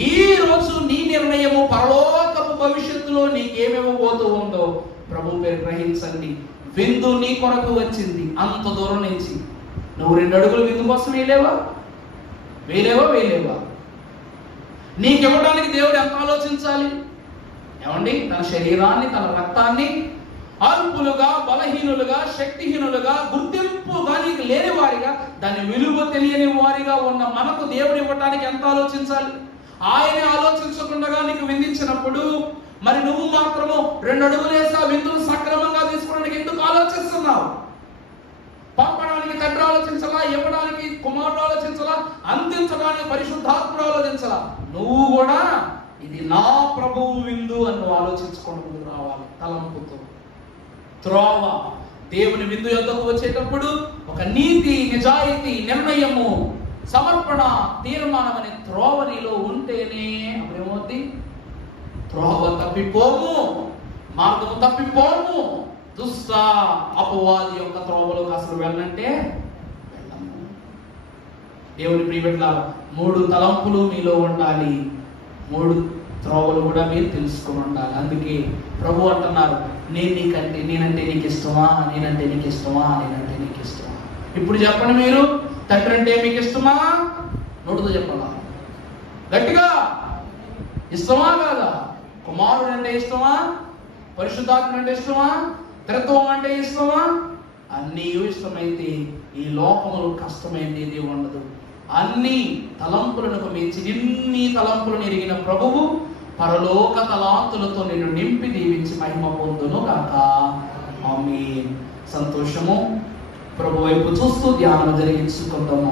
ఈ రోజు నీ నిర్ణయము పరలోకపు భవిష్యత్తులో నీకేమివ్వబోతూ ఉందో ప్రభు పేరు గ్రహించండి. విందు నీ కొరకు వచ్చింది అంత దూరం నుంచి. నువ్వు 2 అడుగులు విందు కోసం వేయలేవా? నీకివ్వడానికి దేవుడు ఎంత ఆలోచించాలి ఏమండి? తన శరీరాన్ని, తన రక్తాన్ని అల్పులుగా, బలహీనులుగా, శక్తిహీనులుగా, గుర్తింపుగా నీకు లేని వారిగా, దాని విలువ తెలియని వారిగా ఉన్న మనకు దేవుడు ఇవ్వడానికి ఎంత ఆలోచించాలి? ఆయనే ఆలోచించకుండా నీకు విందించినప్పుడు మరి నువ్వు మాత్రము 2 అడుగులు వేసి ఆ విందును సక్రమంగా తీసుకోవడానికి ఎందుకు ఆలోచిస్తున్నావు? పంపడానికి తండ్రి ఆలోచించాలా? ఇవ్వడానికి కుమారుడు ఆలోచించాలా? అందించడానికి పరిశుద్ధాత్ముడు ఆలోచించాలా? నువ్వు కూడా ఇది నా ప్రభువు విందు అని నువ్వు ఆలోచించుకొని ముందుకు రావాలి. తలంపుతో త్రోవ దేవుని విందు యొద్దకు వచ్చేటప్పుడు ఒక నీతి, నిజాయితీ, నిర్ణయము, సమర్పణ, తీర్మానం అనే త్రోవ నీలో ఉంటేనే అప్పుడేమవుద్ది? త్రోవ తప్పిపోము, మార్గము తప్పిపోము. దుష్ట అపవాది యొక్క త్రోవలోకి అసలు వెళ్ళంటే వెళ్ళము. దేవుని ప్రియబిడ్డలారా, 3 తలంపులు మీలో ఉండాలి, 3 త్రోవలు కూడా మీరు తెలుసుకుని ఉండాలి. అందుకే ప్రభు అంటున్నారు, నేనంటే నీకు ఇష్టమా? ఇప్పుడు చెప్పండి, మీరు తండ్రి అంటే మీకు ఇష్టమా? నోటితో చెప్పాలా? గట్టిగా ఇష్టమా కాదా? కుమారుడు అంటే ఇష్టమా? పరిశుద్ధాత్మ అంటే ఇష్టమా? త్రిత్వం అంటే ఇష్టమా? అన్నీ ఇష్టమైతే ఈ లోకములు కష్టమైంది ఏది ఉండదు. అన్ని తలంపులను మించి ఇన్ని తలంపులను ఎరిగిన ప్రభువు పరలోక తలాంతులతో నిన్ను నింపి దీవించి మహిమ పొందును గాక. ఆమేన్. సంతోషము. ప్రభు వైపు చూస్తూ ధ్యానం జరిగించుకుందాము.